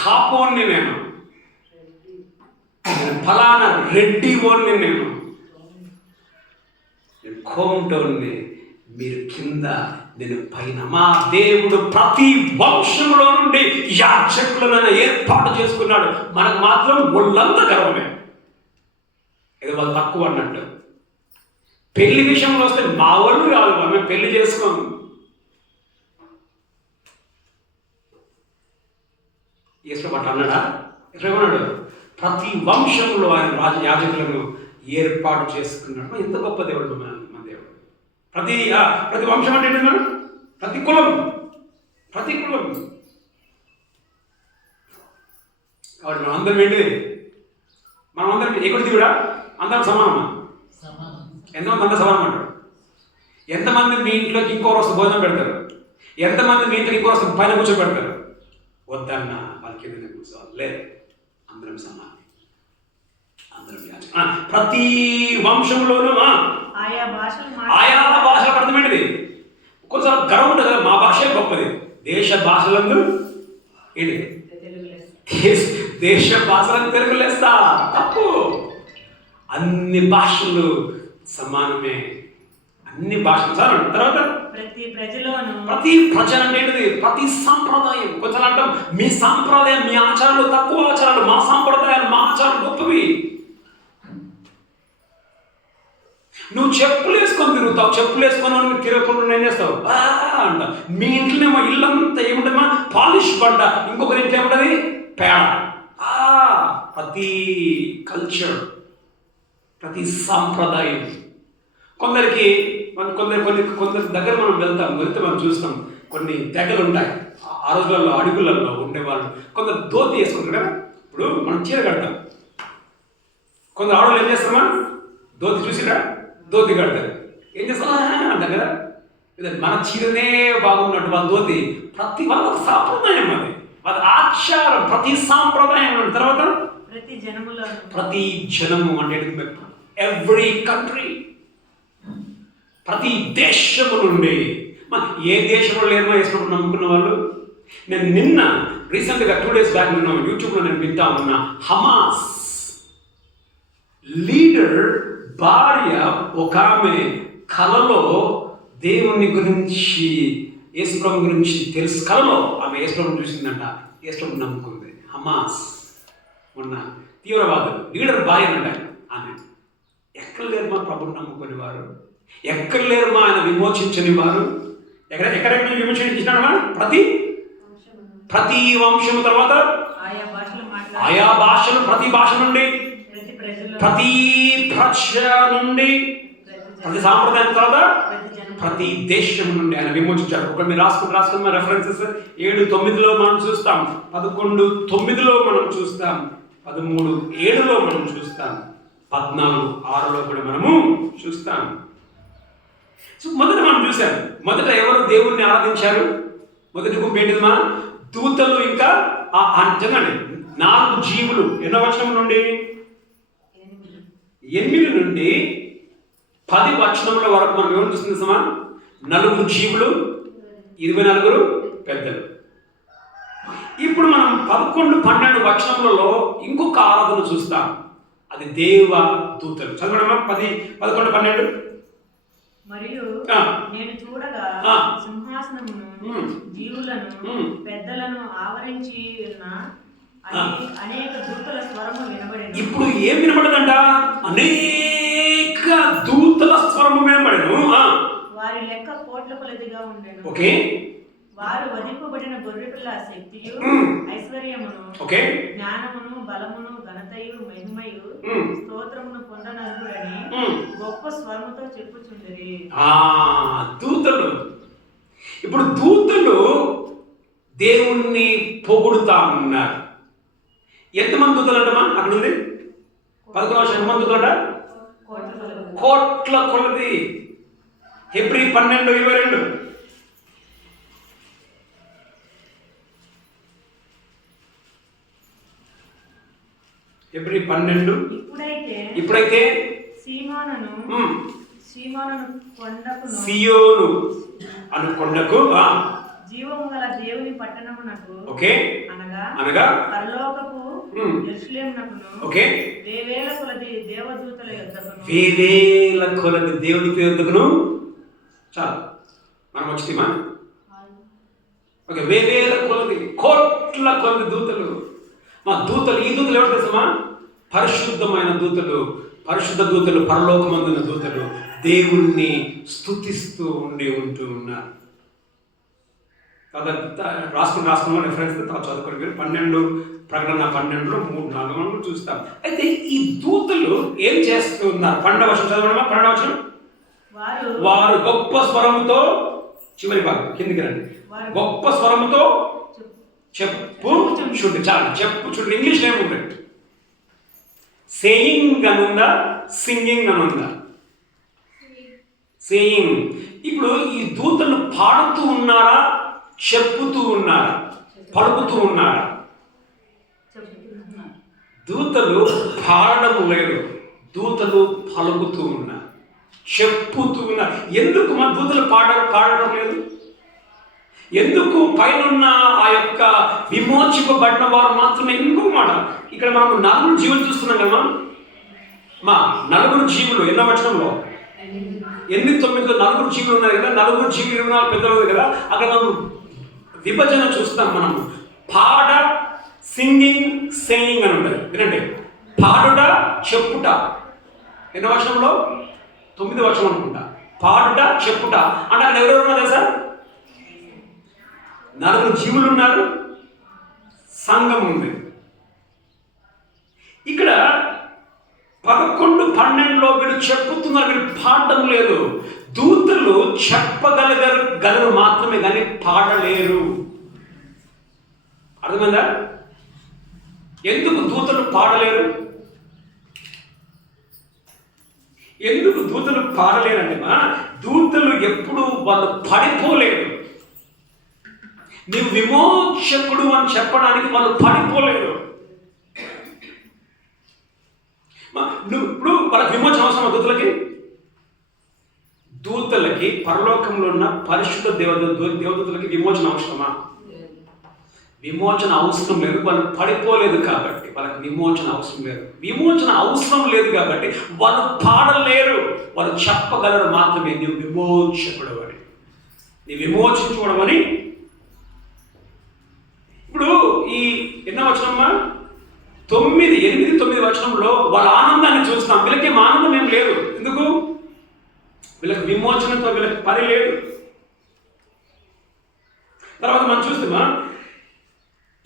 కాపోన్ని, నేను ఫలానా రెడ్డి ఓన్ని, నేను కోమటోన్ని, మీరు కింద, నేను పైన. మా దేవుడు ప్రతి వంశంలో నుండి యాజకులను ఏర్పాటు చేసుకున్నాడు. మనకు మాత్రం ఒళ్ళంతా గర్వమే. ఏదో వాళ్ళు తక్కువ అన్నట్టు. పెళ్లి విషయంలో వస్తే మా వాళ్ళు కాదు, మేము పెళ్లి చేసుకోము. యేసుప్రభు అన్నాడా? ఏమన్నాడు? ప్రతి వంశంలో ఆయన యాజకులను ఏర్పాటు చేసుకున్నాడు. ఎంత గొప్ప దేవుడు మన దేవుడు. ప్రతి వంశం అంటే ఏంటి? మనం ప్రతి కులం. కాబట్టి మనం అందరం ఏంటిది? మనం అందరం ఎగుడిది కూడా అందరం సమానమా? ఎంతమంది అందరూ సమానం అంటారు? ఎంతమంది మీ ఇంట్లోకి ఇంకోరు వస్తే భోజనం పెడతారు? ఎంతమంది మీ ఇంట్లోకి ఇంకోరు వస్తే పైన కూర్చోబెడతారు? వద్దన్న వాళ్ళకి ఏదైనా కూర్చోవాలి. లేదు, అందరం సమానం. ప్రతి వంశంలోనూ ఆయా భాషలకు అర్థమైనది. ఒక్కోసారి గర్వం ఉంటుంది కదా, మా భాషే గొప్పది. దేశ భాషలందరూ ఏంటి? దేశ భాషలను తెలుగు లేస్తా. తప్పు. అన్ని భాషలు సమానమే. అన్ని భాషలు సమానం. తర్వాత ప్రతి ప్రజ అనేది ప్రతి సాంప్రదాయం. కొంచెం అంటాం మీ సాంప్రదాయం, మీ ఆచారాలు తక్కువ ఆచారాలు, మా సాంప్రదాయాలు, మా ఆచారాలు గొప్పవి. నువ్వు చెప్పులు వేసుకొని తిరుగుతావు, చెప్పులు వేసుకొని తిరగకుండా ఏం చేస్తావు అంట. మీ ఇంట్లోనేమో ఇల్లంతా ఏముంటుందమ్మా? పాలిష్ బండ. ఇంకొకరి ఇంట్లో ఏముంటుంది? పేడ. ప్రతి కల్చర్, ప్రతి సాంప్రదాయం, కొందరికి కొందరి దగ్గర మనం వెళ్తే మనం చూస్తాం కొన్ని తెగలు ఉంటాయి. ఆ రోజులలో అడుగులలో ఉండేవాళ్ళు కొందరు ధోతి వేసుకుంటారు కదా. ఇప్పుడు మనం చీర కడతాం, కొందరు ఆడవాళ్ళు ఏం చేస్తామా, ధోతి చూసిరా, ధోతి కడతారు. ఏం చేస్తామా దగ్గర మన చీరనే బాగున్నట్టు వాళ్ళ ధోతి. ప్రతి వాళ్ళ సాంప్రదాయం, అది వాళ్ళ ఆచారం, ప్రతి సాంప్రదాయం. తర్వాత ప్రతి జనము అంటే ఎవ్రీ కంట్రీ, ప్రతి దేశము నుండి. ఏ దేశంలో లేమో వేసినప్పుడు నమ్ముకున్న వాళ్ళు. నేను నిన్న రీసెంట్గా 2 days బ్యాక్ యూట్యూబ్లో నేను వింటా ఉన్నా, హమాస్ లీడర్ భార్య ఒక ఆమె కలలో దేవుని గురించి, యేసుప్రభు గురించి తెలుసు. కలలో ఆమె యేసుప్రభుని చూసిందంట, యేసుప్రభుని నమ్ముకుంది. హమాస్ మొన్న తీవ్రవాదులు లీడర్ భార్య అంటారు ఆమె. ఎక్కడ లేరు మా ప్రభుని నమ్ముకుని వారు, ఎక్కడ లేరు మా ఆయన విమోచించని వారు. ఎక్కడెక్కడ విమోచించినాడమా? ప్రతి వంశము, తర్వాత ఆయా భాషలు, ప్రతి భాష నుండి, ప్రతి ప్రజ నుండి, ప్రతి సాంప్రదాయం, తర్వాత ప్రతి దేశం నుండి ఆయన విమోచించారు. ఒకటి మీరు రాసుకున్న రెఫరెన్సెస్ 7:9లో మనం చూస్తాం, 11:9లో మనం చూస్తాం, 13:7లో మనం చూస్తాం, 14:6లో కూడా మనము చూస్తాం. సో మొదట మనం చూసాం, మొదట ఎవరు దేవుణ్ణి ఆరాధించారు? మొదటి గుంపు ఏంటిదిమా? దూతలు, ఇంకా అంచనండి 4 జీవులు. ఎన్నో వచనం నుండి? 8 నుండి 10 వచనముల వరకు మనం ఏమని చూస్తుంది సమా? 4 జీవులు, 24 పెద్దలు. ఇప్పుడు మనం 11, 12 వచనములలో ఇంకొక ఆరాధన చూస్తాం, అది దేవ దూతలు. చదవడమా 10, 11, 12. మరియు నేను చూడగా సింహాసనమును, జీవులను, పెద్దలను ఆవరించి ఉన్న అనేక దూతల స్వరము వినబడెను. ఇప్పుడు ఏం వినబడదంట? అనేక దూతల స్వరము వినబడెను. వారి లెక్క కోట్ల కొలదిగా ఉండెను. ఓకే. వారు వధింపబడిన గొర్రెపిల్ల శక్తియు, ఐశ్వర్యమును, జ్ఞానమును, బలమును, ఘనతయు, మహిమయు, స్తోత్రమును పొందనరుడని గొప్ప స్వరముతో చెప్పుచుండిరి. దూతలు. ఇప్పుడు దూతలు దేవుణ్ణి పొగుడుతా ఉన్నారు. ఎంతమంది దూతలు అంటమా? అక్కడ ఉంది 11 ఎంతమంది దూతలు అంట? కోట్ల కొలది. హెబ్రీ 12:22. హెబ్రీ 12. ఇప్పుడైతే సియోను అను కొండకు జీవము గల దేవుని పట్టణమునకు, అనగా పరలోకపు యెరూషలేమునకును, వేవేల కొలది దేవదూతల యొద్దకును. చాలు, మనం వచ్చిమా? ఓకే, వేవేల కొలది, కోట్ల కొలది దూతలు. మా దూతలు, ఈ దూతలు ఎవరు తెలుసమా? పరిశుద్ధమైన దూతలు, పరిశుద్ధ దూతలు, పరలోకమందున్న దూతలు దేవుణ్ణి స్తుతిస్తూ ఉంటూ ఉన్నారు. రాసుకున్న రెఫరెన్స్ చదువుకోండి మీరు. 12 ప్రకటన 12లో 3-4 మనం చూస్తాం. అయితే ఈ దూతలు ఏం చేస్తూ ఉన్నారు? 12వ వచనం చదవడమా? 12వ వచనం. వారు గొప్ప స్వరముతో, చివరి భాగం కిందికి రండి, గొప్ప స్వరముతో చెప్పుచుండి. చాలు, చెప్పుచుండి. ఇంగ్లీష్లో ఏముంటుంది? సేయింగ్ అని ఉందా, సింగింగ్ అని ఉందా? సేయింగ్. ఇప్పుడు ఈ దూతలు పాడుతూ ఉన్నారా, చెప్పుతూ ఉన్నారా, పలుకుతూ ఉన్నారా? దూతలు పాడడం లేదు, దూతలు పలుకుతూ ఉన్నారు, చెప్పుతూ ఉన్నారు. ఎందుకు మా దూతలు పాడడం లేదు? ఎందుకు? పైనున్న ఆ యొక్క విమోచింపబడిన వారు మాత్రమే. ఇంకో మాట, ఇక్కడ మనం 4 జీవులు చూస్తున్నాం కదా. మా 4 జీవులు ఎన్నో వచనంలో? 8-9లో 4 జీవులు ఉన్నాయి కదా. 4 జీవులు 24 పెద్దలు కదా. అక్కడ మనం విభజన చూస్తాం. మనం పాడ, సింగింగ్, సేయింగ్ అని ఉంటుంది. వినండి, పాడుట, చెప్పుట. ఎన్నో వచనంలో? 9వ వచనం అనుకుంటా. పాడుట, చెప్పుట అంటే అక్కడ ఎవరెవరు ఉన్నారు సార్? 4 జీవులు ఉన్నారు, సంఘం ఉంది. ఇక్కడ 11-12లో వీళ్ళు చెప్పుతున్నారు, వీళ్ళు పాడడం లేదు. దూతలు చెప్పగలరు మాత్రమే కానీ పాడలేరు. అర్థమైందా? ఎందుకు దూతలు పాడలేరు? ఎందుకు దూతలు పాడలేరంటే, దూతలు ఎప్పుడు వాళ్ళు పడిపోలేరు. నీవు విమోచకుడు అని చెప్పడానికి వాళ్ళు పడిపోలేరు. ఇప్పుడు వాళ్ళకి విమోచన అవసరమా? దూతలకి పరలోకంలో ఉన్న పరిశుద్ధ దేవదూతలకి విమోచన అవసరమా? విమోచన అవసరం లేదు. వాళ్ళు పడిపోలేదు కాబట్టి వాళ్ళకి విమోచన అవసరం లేదు. విమోచన అవసరం లేదు కాబట్టి వాళ్ళు పాడలేరు. వాళ్ళు చెప్పగలరు మాత్రమే, నీవు విమోచకుడు అని, నీ విమోచించుకోవడం అని. ఇప్పుడు ఈ ఎన్నో వచనమ్మా? 9, 8, 9 వచనంలో వాళ్ళ ఆనందాన్ని చూస్తాం. వీళ్ళకేం ఆనందం ఏం లేదు. ఎందుకు? వీళ్ళకి విమోచనతో వీళ్ళకి పని లేదు. తర్వాత మనం చూస్తామా,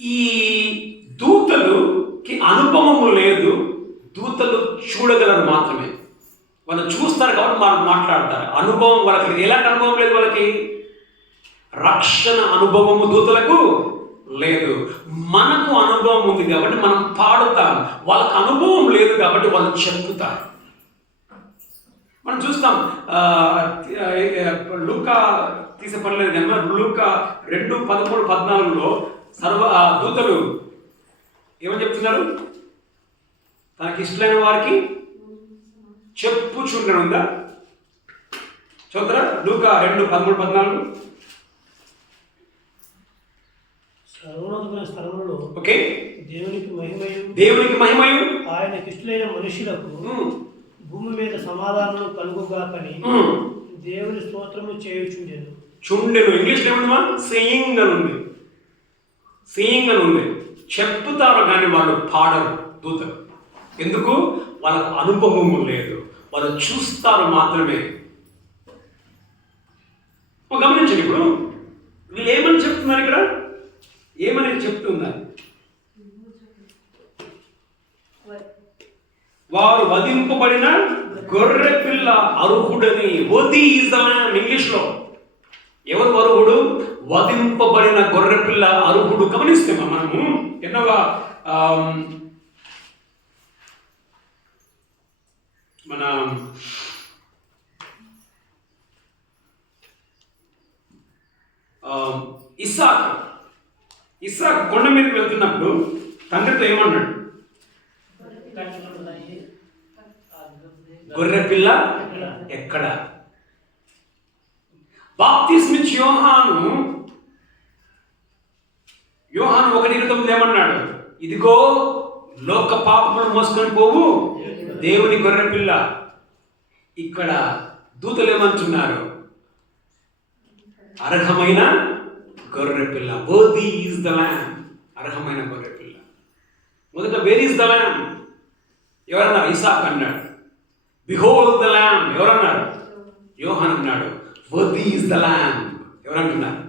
ఈ దూతలుకి అనుభవము లేదు. దూతలు చూడగలరు మాత్రమే. వాళ్ళు చూస్తారు కాబట్టి వాళ్ళు మాట్లాడతారు. అనుభవం వాళ్ళకి ఎలాంటి అనుభవం లేదు. వాళ్ళకి రక్షణ అనుభవము దూతలకు లేదు. మనకు అనుభవం ఉంది కాబట్టి మనం పాడుతాం. వాళ్ళకి అనుభవం లేదు కాబట్టి వాళ్ళు చెప్పుతారు. మనం చూస్తాం, లూకా తీసే పర్లేదు కన్నా, లూకా 2:13-14లో దూతలు ఏమని చెప్తున్నారు? తనకి ఇష్టమైన వారికి చెప్పుచుండను ఉందా? చూద్దరా లూకా 2:13-14. సర్వోన్నతమైన స్థలములలో ఓకే, దేవునికి మహిమయు ఆయన ఆయనకి ఇష్టమైన మనుషులకు భూమి మీద సమాధానం కలుగుగాకని దేవుని స్తోత్రము చేయుచుండెను. ఇంగ్లీష్లో ఏముందమ్మా? సేయింగ్ అని ఉంది. సేయింగ్ అని ఉంది. చెప్తారు కానీ వాళ్ళు పాడరు దూతలు. ఎందుకు? వాళ్ళకు అనుభవము లేదు. వాళ్ళు చూస్తారు మాత్రమే. గమనించండి, ఇప్పుడు వీళ్ళు ఏమని చెప్తున్నారు? ఇక్కడ ఏమని చెప్తున్నారు? వారు వధింపబడిన గొర్రె పిల్ల అర్హుడని. వది ఈజ్ ద ల్యాంబ్. ఇంగ్లీష్లో ఎవరు అర్హుడు? వధింపబడిన గొర్రె పిల్ల అర్హుడు. గమనిస్తే మనము ఎన్నోగా మన ఇస్సాకు కొండ మీదకి వెళ్తున్నప్పుడు తండ్రితో ఏమన్నాడు? గొర్రె పిల్ల ఎక్కడ? బాప్తిస్మిచ్ యోహాను 1:29 ఏమన్నాడు? ఇదిగో లోక పాపములను మోసుకొని పోవు దేవుని గొర్రె పిల్ల. ఇక్కడ దూతలు ఏమంటున్నారు? అర్హమైన గొర్రె పిల్ల. Worthy is the lamb. అర్హమైన గొర్రె పిల్ల. మొదట వేర్ ఈజ్ ద ల్యాంబ్ ఎవరన్నారు? ఇస్సాకు అన్నాడు. బిహోల్డ్ ద ల్యాంబ్ ఎవరన్నారు? యోహాను అన్నాడు. వర్ది ఈజ్ ద ల్యాంబ్ ఎవరంటున్నారు?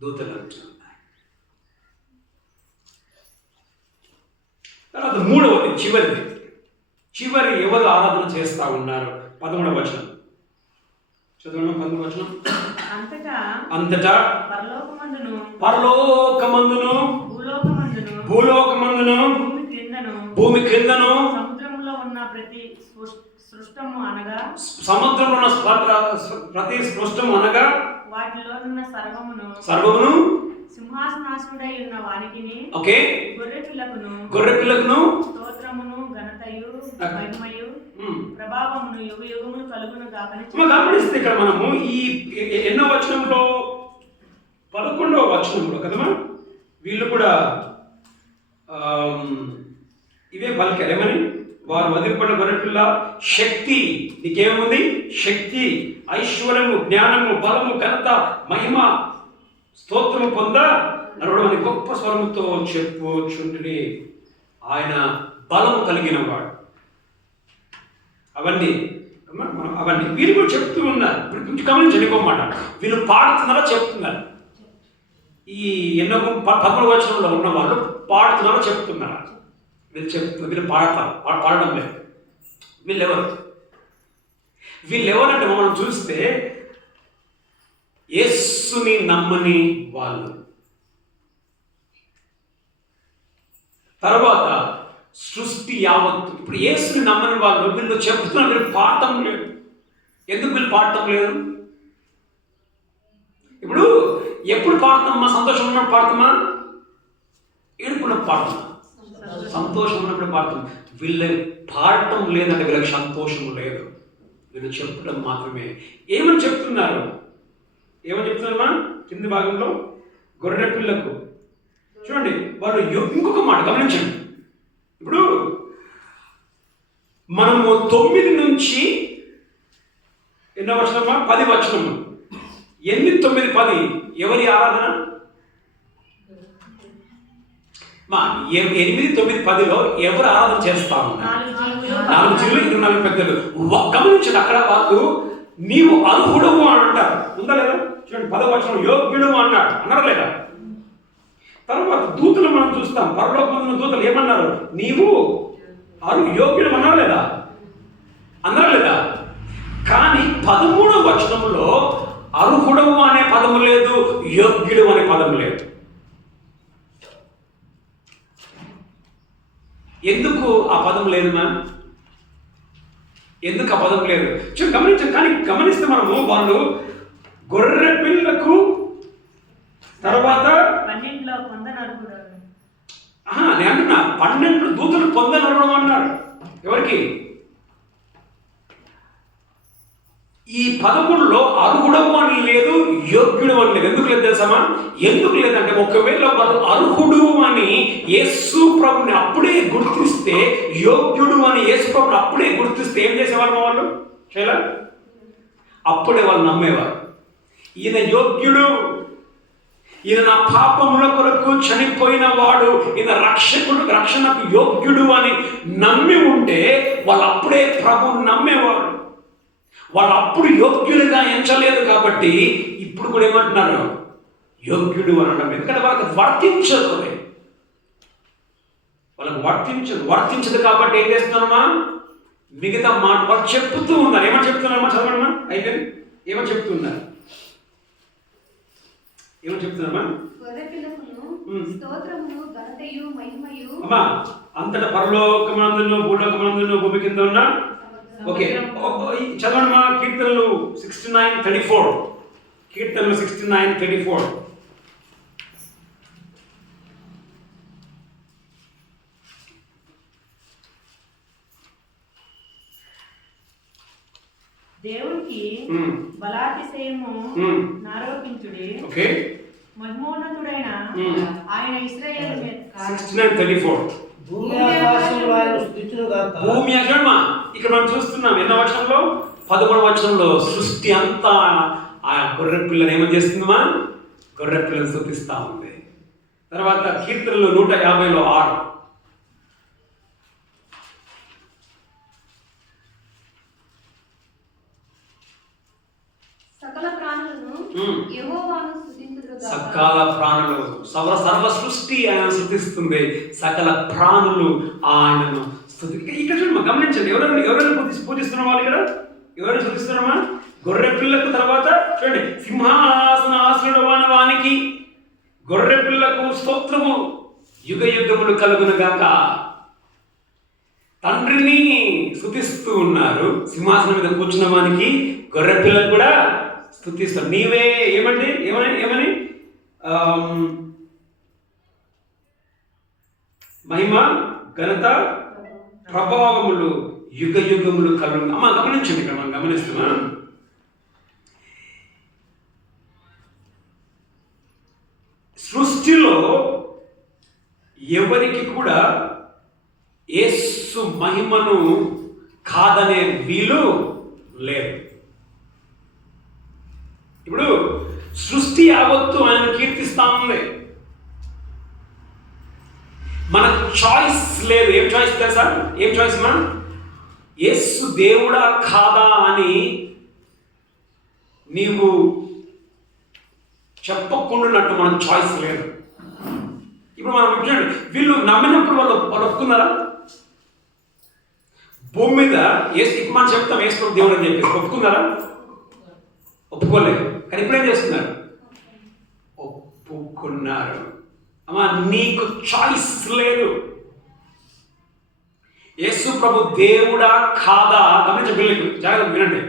దూతలు అంటున్నారు. తర్వాత మూడవది, చివరి ఎవరు ఆరాధన చేస్తా ఉన్నారు? 13వ వచనం చదవండి. 13వ వచనం. అంతటా పరలోకమందును భూలోకమందును భూమి క్రిందను సముద్రంలో ఉన్న ప్రతి సృష్టము అనగా వాటిలోనున్న సర్వమును సింహాసనాసుడై ఉన్న వానికిని గొర్రె పిల్లకును స్తోత్రమును ఘనతయు మహిమయు ప్రభావమును యుగములు కలుగును గాకని. గమనిస్తే ఇక్కడ మనము ఈ ఎన్నో వచనంలో 11వ వచనంలో కదమ్మా వీళ్ళు కూడా ఇవే పలికారు. ఏమని? వారు వదిలిపడిన గొర్రెపిల్ల శక్తి. నీకేముంది? శక్తి, ఐశ్వర్యము, జ్ఞానము, బలము, ఘనత, మహిమ, స్తోత్రము పొందా నరుడు అని గొప్ప స్వరముతో చెప్పుచుంటుని ఆయన బలము కలిగిన వాడు. అవన్నీ వీళ్ళు కూడా చెప్తూ ఉన్నారు. ఇప్పుడు గమనించండి ఇంకో మాట. వీళ్ళు పాడుతున్నారా చెప్తున్నారు? ఈ 11వ వచనంలో ఉన్న వాళ్ళు పాడుతున్నారా చెప్తున్నారా? వీళ్ళు చెప్తున్నారు, వీళ్ళు పాడడం లేదు. వీళ్ళెవరంటే మనం చూస్తే యేసుని నమ్మని వాళ్ళు. తర్వాత సృష్టి యావత్తు. ఇప్పుడు యేసుని నమ్మని వాళ్ళు వీళ్ళు చెప్తున్నారు, వీళ్ళు పాడటం లేదు. ఎందుకు వీళ్ళు పాడటం లేదు? ఇప్పుడు ఎప్పుడు పాడుతామా? సంతోషం ఉన్నప్పుడు పాడుతామా? ఏడుపున్నప్పుడు పాడుతామా? సంతోషం ఉన్నప్పుడు పాడుతాం. వీళ్ళు పాడటం లేదంటే వీళ్ళకి సంతోషం లేదు, వీళ్ళు చెప్పడం మాత్రమే. ఏమని చెప్తున్నారమ్మా కింది భాగంలో? గొర్రె పిల్లకు చూడండి, వాళ్ళు ఇంకొక మాట గమనించండి. ఇప్పుడు మనము 9 నుంచి ఎన్నో వచనమా? 10 వచనము. 8, 9, 10 ఎవరి ఆరాధన? 8, 9, 10లో ఎవరు ఆరాధన చేస్తా ఉన్నారు? 4 జీవులు, 24 పెద్దలు. గమనించండి, అక్కడ వాళ్ళు నీవు అర్హుడవు అని అంటారు. ఉందా లేదా? చూడండి 10వ వచనం యోగ్యుడు అన్నారు లేదా? తర్వాత దూతలు మనం చూస్తాం, పరలోకమందున్న దూతలు ఏమన్నారు? నీవు యోగ్యుడు అన్నారు లేదా? అన్నారు లేదా? కానీ 13వ వచనంలో అర్హుడవు అనే పదము లేదు, యోగ్యుడు అనే పదము లేదు. ఎందుకు ఆ పదం లేదు మ్యామ్? ఎందుకు ఆ పదం లేదు? గమనించండి. కానీ గమనిస్తే మనము వాళ్ళు గొర్రె పిల్లకు తర్వాత 12లో పొందనర్హుడు. నేను అంటున్నా 12 దూతలు పొందనర్హుడు అన్నారు. ఎవరికి? ఈ 13లో అర్హుడము అని లేదు, యోగ్యుడు అని లేదు. ఎందుకు లేదు తెలుసామా? ఎందుకు లేదంటే ఒకవేళ వాళ్ళు అర్హుడు అని యేసు ప్రభుని అప్పుడే గుర్తిస్తే, యోగ్యుడు అని యేసు ప్రభుని అప్పుడే గుర్తిస్తే ఏం చేసేవారు వాళ్ళు? అప్పుడే వాళ్ళు నమ్మేవారు, ఈయన యోగ్యుడు, ఈయన నా పాపముల కొరకు చనిపోయిన వాడు, ఈయన రక్షణకు యోగ్యుడు అని నమ్మి ఉంటే వాళ్ళు అప్పుడే ప్రభువుని నమ్మేవారు. వాళ్ళు అప్పుడు యోగ్యుడిగా ఎంచలేదు కాబట్టి ఇప్పుడు కూడా ఏమంటున్నారు? యోగ్యుడు అనడం. ఎందుకంటే వాళ్ళకి వర్తించదు, వాళ్ళకి వర్తించదు కాబట్టి ఏం చేస్తున్నారమ్మా? మిగతా మాట వాళ్ళు చెప్తూ ఉన్నారు. ఏమని చెప్తున్నారమ్మా? చదవడమ్మా అయిపోయింది. ఏమని చెప్తున్నారు? చెప్తున్నారమ్మా? అమ్మా అంతటా పరలోకమందును భూలోకమందును భూమి కింద ఉన్న ఓకే చదవడమ్మా కీర్తనలు 69:34. కీర్తనలు 69:34. దేవునికి బలాతిశయము నారోపించుడి, మహిమోన్నతుడైన ఆయన ఇశ్రాయేలు మీద. 69:34. భూమి ఆకాశములు ఆయన స్తుతించును గాక. భూమి అజమా ఇక్కడ మనం చూస్తున్నాం. ఎన్నో వచనంలో? 11వ వచనంలో సృష్టి అంతా ఆ గొర్రె పిల్లని ఏమని చేస్తుందమ్మా? గొర్రె పిల్లని స్తుతిస్తా ఉంది. తర్వాత కీర్తనలు 150లో 6. సకల ప్రాణులు సర్వ సృష్టి ఆయన స్తుతిస్తుంది, సకల ప్రాణులు ఆయనను స్తుతి. ఇక్కడ చూడమ్మా గమనించండి, ఎవరైనా పూజిస్తున్న వాళ్ళు ఇక్కడ ఎవరైనా స్తుతిస్తున్నామా? గొర్రె పిల్లకు. తర్వాత చూడండి, సింహాసనాసురుడు వానికి గొర్రె పిల్లకు స్తోత్రము యుగ యుగములు కలుగును గాక. తండ్రిని స్తుతిస్తూ ఉన్నారు, సింహాసనం మీద కూర్చున్న వానికి గొర్రె పిల్లకు కూడా స్తుతిస్తారు. నీవే ఏమని మహిమ ఘనత ప్రభావములు యుగ యుగములు కలుగు. అమ్మ గమనించండి, ఇక్కడ మనం గమనిస్తున్నాం. సృష్టిలో ఎవరికి కూడా యేసు మహిమను కాదనే వీలు లేదు. ఇప్పుడు సృష్టి యావత్తు ఆయన కీర్తిస్తా ఉంది, మనకు చాయిస్ లేదు. ఏం చాయిస్ తెలుసా? ఏం చాయిస్ మా? యేసు దేవుడా కాదా అని నీవు చెప్పకుండానట్టు మనకు చాయిస్ లేదు. ఇప్పుడు మనం చూడండి, వీళ్ళు నమ్మినప్పుడు వాళ్ళు ఒప్పుకున్నారా? భూమి మీద ఇప్పుడు మనం చెప్తాం యేసు దేవుడు అని చెప్పేసి ఒప్పుకున్నారా? ఒప్పుకోలేదు. కానీ ఇప్పుడు ఏం చేస్తున్నారు? ఒప్పుకున్నారు. అమ్మా, నీకు చాయిస్ లేదు. యేసు ప్రభు దేవుడా కాదా గమనించ పిల్లలు జాగ్రత్త వినండి.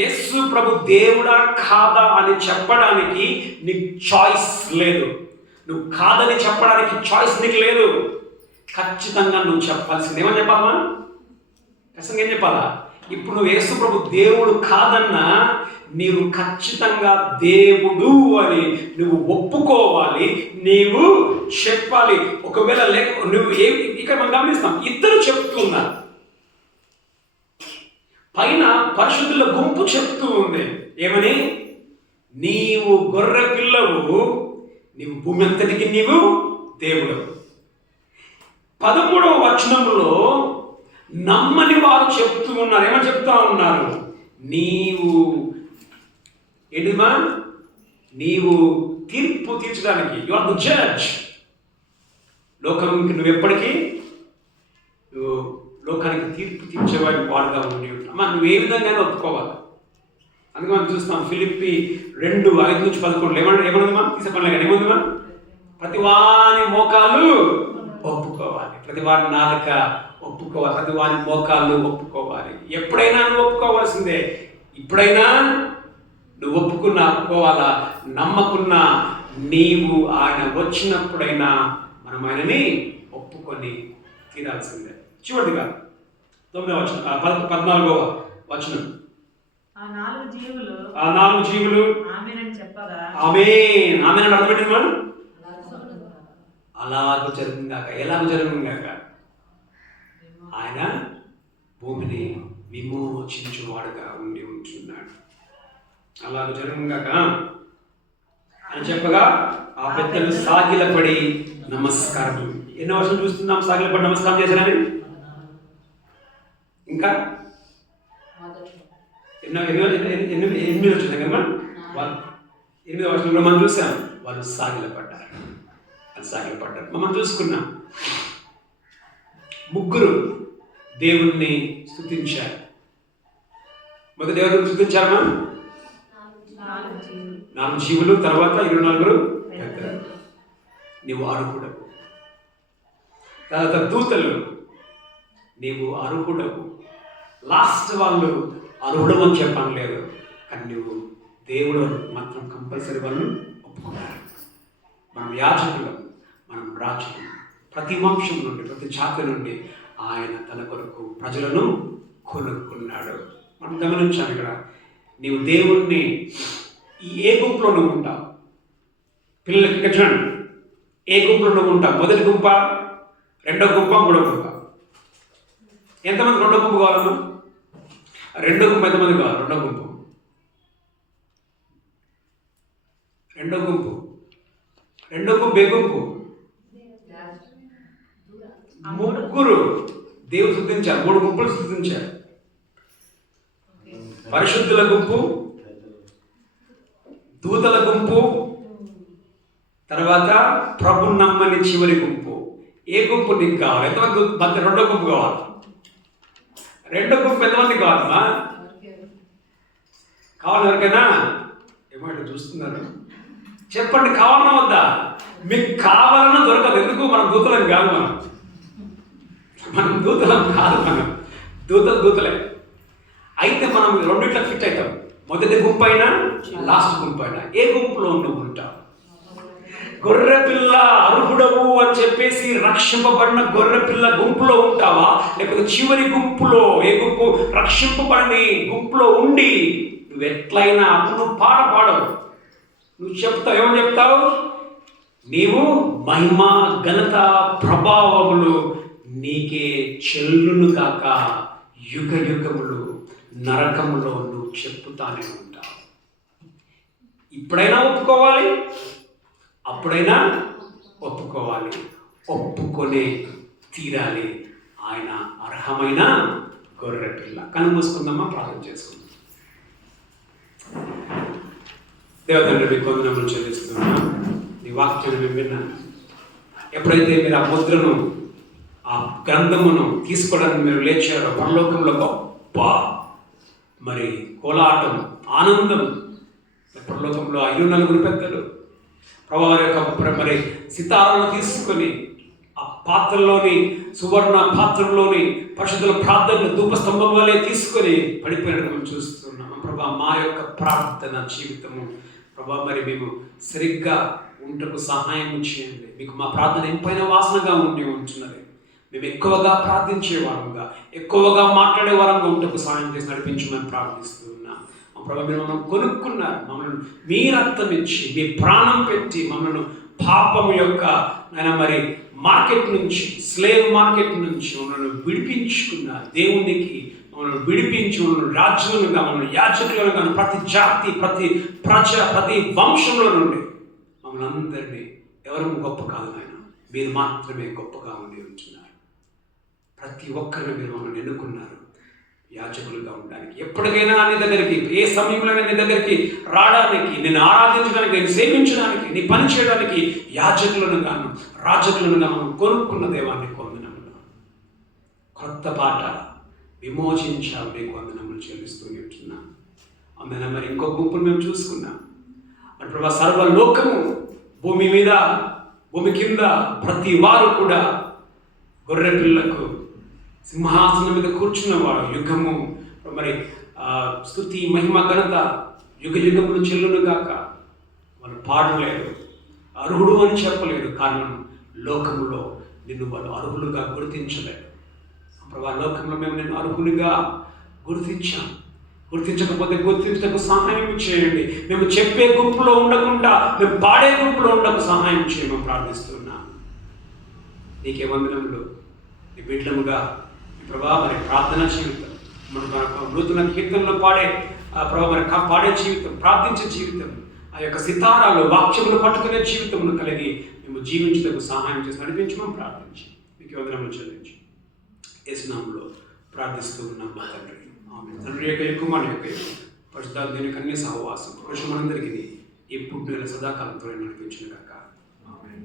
యేసు ప్రభు దేవుడా కాదా అని చెప్పడానికి నీకు చాయిస్ లేదు. నువ్వు కాదని చెప్పడానికి చాయిస్ నీకు లేదు. ఖచ్చితంగా నువ్వు చెప్పాల్సింది ఏమని చెప్పాలమ్మా? ఖచ్చితంగా ఏం చెప్పాలా? ఇప్పుడు నువ్వు యేసు ప్రభు దేవుడు కాదన్నా నీవు ఖచ్చితంగా దేవుడు అని నువ్వు ఒప్పుకోవాలి, నీవు చెప్పాలి. ఒకవేళ నువ్వు ఇక్కడ మనం గమనిస్తాం, ఇద్దరు చెప్తున్నారు. పైన పరిశుద్ధుల గుంపు చెప్తూ ఉంది ఏమని? నీవు గొర్రె పిల్లవు, నీవు భూమి అంతటికి నీవు దేవుడు. 13వ వచనంలో నమ్మని వారు చెప్తూ ఉన్నారు. ఏమని చెప్తా ఉన్నారు? నీవు ఏంటిమా? నీవు తీర్పు తీర్చడానికి, యు ఆర్ ద జడ్జ్. లోకానికి నువ్వు ఎప్పటికీ నువ్వు లోకానికి తీర్పు తీర్చేవాడి వాడుగా ఉండి అమ్మా, నువ్వు ఏ విధంగా ఒప్పుకోవాలి. అందుకే మనం చూస్తాం ఫిలిప్పి 2:5-11 ఏమన్నదమ్మా? తీసుకోలేక ఏముందమ్మా? ప్రతివాని మోకాలు ఒప్పుకోవాలి, ప్రతివాని నాలుక ఒప్పుకోవాలి, ప్రతివాని మోకాళ్ళు ఒప్పుకోవాలి. ఎప్పుడైనా నువ్వు ఒప్పుకోవాల్సిందే. ఇప్పుడైనా నువ్వు ఒప్పుకోవాలా, నమ్మకున్నా నీవు ఆయన వచ్చినప్పుడైనా మనం ఆయనని ఒప్పుకొని తీరాల్సిందే. చివరిగా 9వ వచనం, 14వ వచనం. ఆ నాలుగు జీవులు ఆమేనని చెప్పగా, ఆమేన్ ఆమేన్ అర్థపెట్టింది మనం. అలాగూ జరుగుగాక. ఎలాగూ జరుగుగాక? ఆయన భూమిని విమోచించువాడుగా ఉండి ఉంటున్నాడు. అలాగూ జరుగుగాక అని చెప్పగా ఆ పెద్దలు సాగిలపడి నమస్కారం. ఎన్నో వర్షం చూస్తున్నాం సాగిలపడి నమస్కారం చేశారని. ఇంకా ఎనిమిది వచ్చింది కదా, 8వ వర్షంలో మనం చూసాం వాళ్ళు సాగిలపడ్డారు. అది సాగిలపడ్డారు. మనం చూసుకున్నాం ముగ్గురు దేవుణ్ణి స్తుతించారు. మొదటి ఎవరు స్తుతించారమ్మా? 4 జీవులు, తర్వాత 24 పెద్దలు. నీవు అర్హుడవు. తర్వాత దూతలు, నీవు అర్హుడవు. లాస్ట్ వాళ్ళు అర్హుడవు అని చెప్పని లేదు, కానీ నువ్వు దేవుడు మాత్రం కంపల్సరీ వాళ్ళు ఒప్పుకున్నారు. మనం యాజకులం, మనం రాజులు. ప్రతి వంశం నుండి, ప్రతి జాతి నుండి ఆయన తన కొరకు ప్రజలను కొనుక్కున్నాడు. మనం గమనించాను ఇక్కడ. నీవు దేవుణ్ణి ఏ గుంపులో నువ్వు ఉంటావు? పిల్లలకి ఇక్కడ చూడండి, ఏ గుంపులో నువ్వు ఉంటావు? మొదటి గుంప, రెండో గుంప, మూడో గుంప. ఎంతమంది రెండో గుంపు కావాలన్నా? రెండో గుంపు ఎంతమంది కావాలి? రెండో గుంపు ఏ గుంపు? ముగ్గురు దేవుడు స్తుతించారు, 3 గుంపులు స్తుతించారు. పరిశుద్ధుల గుంపు, దూతల గుంపు, తర్వాత ప్రభు నమ్మని చివరి గుంపు. ఏ గుంపు నీకు కావాలి? ఎంతమంది? రెండో గుంపు కావాలి. రెండో గుంపు ఎంతమంది కావాలమ్మా? కావాలి ఎవరికైనా? ఏమంటే చూస్తున్నారు, చెప్పండి, కావాలన్నా వద్దా? మీకు కావాలన్నా దొరకదు. ఎందుకు? మనం దూతలం కాదు. మనం దూతలం కాదు. మనం దూతలే. అయితే మనం రెండిట్లో ఫిట్ అవుతాం. మొదటి గుంపు అయినా, లాస్ట్ గుంపు అయినా. ఏ గుంపులో నువ్వు ఉంటావు? గొర్రెపిల్ల అర్హుడవు అని చెప్పేసి రక్షింపబడిన గొర్రెపిల్ల గుంపులో ఉంటావా? లేకపోతే చివరి గుంపులో, ఏ గుంపు? రక్షింపబడిన గుంపులో ఉండి నువ్వు ఎట్లయినా అప్పుడు పాట పాడవు. నువ్వు చెప్తావు, ఏమని చెప్తావు? నీవు మహిమ, ఘనత, ప్రభావములు నీకే చెల్లును కాక యుగ యుగములు నరకములో నువ్వు చెప్పుతానే ఉంటావు. ఇప్పుడైనా ఒప్పుకోవాలి, అప్పుడైనా ఒప్పుకోవాలి. ఒప్పుకొనే తీరాలి. ఆయన అర్హమైన గొర్రె పిల్ల. కళ్ళు మూసుకుందామా, ప్రార్థన చేసుకుందాం. దేవతండ్రి, మీ కొందనములు చెల్లిస్తున్నాం. నీ వాక్యాన్ని మేము విన్నాను. ఎప్పుడైతే మీరు ఆ ముద్రను, ఆ గ్రంథమును తీసుకోవడానికి మీరు లేచారో, పరలోకంలో గొప్ప మరి కోలాటం, ఆనందం. పరలోకంలో 54 పెద్దలు ప్రభువారి యొక్క మరి సితారాలను తీసుకొని ఆ పాత్రలోని, సువర్ణ పాత్రలోని పరిశుద్ధుల ప్రార్థన ధూపస్తంభం వలె తీసుకొని పడిపోయినట్టు మనం చూస్తున్నాము. ప్రభా, మా యొక్క ప్రార్థన జీవితము ప్రభా మరి మేము సరిగ్గా ఉంటకు సహాయం చేయండి. మీకు మా ప్రార్థన ఎంపైన వాసనగా ఉంటున్నది. మేము ఎక్కువగా ప్రార్థించే వారంగా, ఎక్కువగా మాట్లాడే వారంగా ఉంటకు సహాయం చేసి నడిపించమని ప్రార్థిస్తున్నాం. ప్రభా, మీరు మమ్మల్ని కొనుక్కున్నారు. మమ్మల్ని మీ రక్తం ఇచ్చి, మీ ప్రాణం పెట్టి మమ్మల్ని పాపము యొక్క మరి మార్కెట్ నుంచి, స్లేవ్ మార్కెట్ నుంచి మమ్మల్ని విడిపించుకున్నారు. దేవునికి మమ్మల్ని విడిపించి మమ్మల్ని రాజ్యులుగా, మమ్మల్ని యాజకులుగా, ప్రతి జాతి, ప్రతి ప్రజ, ప్రతి వంశంలో నుండి మమ్మల్ని అందరినీ ఎవరు గొప్ప కాదు నాయన, మీరు మాత్రమే గొప్పగా ఉండి ఉంటున్నారు. ప్రతి ఒక్కరిని మీరు మమ్మల్ని ఎన్నుకున్నారు యాజకులుగా ఉండడానికి. ఎప్పటికైనా నీ దగ్గరికి, ఏ సమయంలో నీ దగ్గరికి రావడానికి, నేను ఆరాధించడానికి, నేను సేవించడానికి, నీ పని చేయడానికి యాజకులను గాను, రాజకులను గాను కొనుక్కున్న దేవాన్ని వందనములు. కొత్త పాట విమోచించావు, నీకు వందనములు చెల్లిస్తూ ఉంటున్నాం. అందులో మరి ఇంకో గుంపును మేము చూసుకున్నాం. మరి ప్రభా, సర్వలోకము, భూమి మీద, భూమి కింద ప్రతి వారు కూడా గొర్రె పిల్లకు సింహాసనం మీద కూర్చున్నవాడు, యుగము మరి స్తుతి, మహిమ, ఘనత యుగ యుగములు చెల్లును గాక. వాళ్ళు పాడలేదు, అర్హుడు అని చెప్పలేదు. కారణం, లోకములో నిన్ను వాళ్ళు అర్హులుగా గుర్తించలేదు. ప్రభా, లోకంలో మేము నిన్ను అర్హులుగా గుర్తించాం. గుర్తించకపోతే గుర్తించటకు సహాయం చేయండి. మేము చెప్పే గుంపులో ఉండకుండా, మేము పాడే గుంపులో ఉండకు సహాయం చేయమని ప్రార్థిస్తున్నాం. నీకే వందనములు. నీ బిడ్డలముగా ప్రభా మరి ప్రార్థన జీవితం, మన నూతన కీర్తనలో పాడే ప్రభా మరి పాడే జీవితం, ప్రార్థించే జీవితం, ఆ యొక్క సితారాలు, వాక్యములు పట్టుకునే జీవితమును కలిగి మేము జీవించటకు సహాయం చేసి నడిపించమని ప్రార్థించి మీకు వందనములు చెల్లించి యేసు నామములో ప్రార్థిస్తూ ఉన్నాం మా తండ్రి. ఆమేన్. తండ్రి యొక్క కుమారుని యొక్క పరిశుద్ధాత్మ కన్య సహవాసం పురుషులందరికీ ఈ పుట్టిన సదాకాలంతో నడిపించిన కాక. ఆమేన్.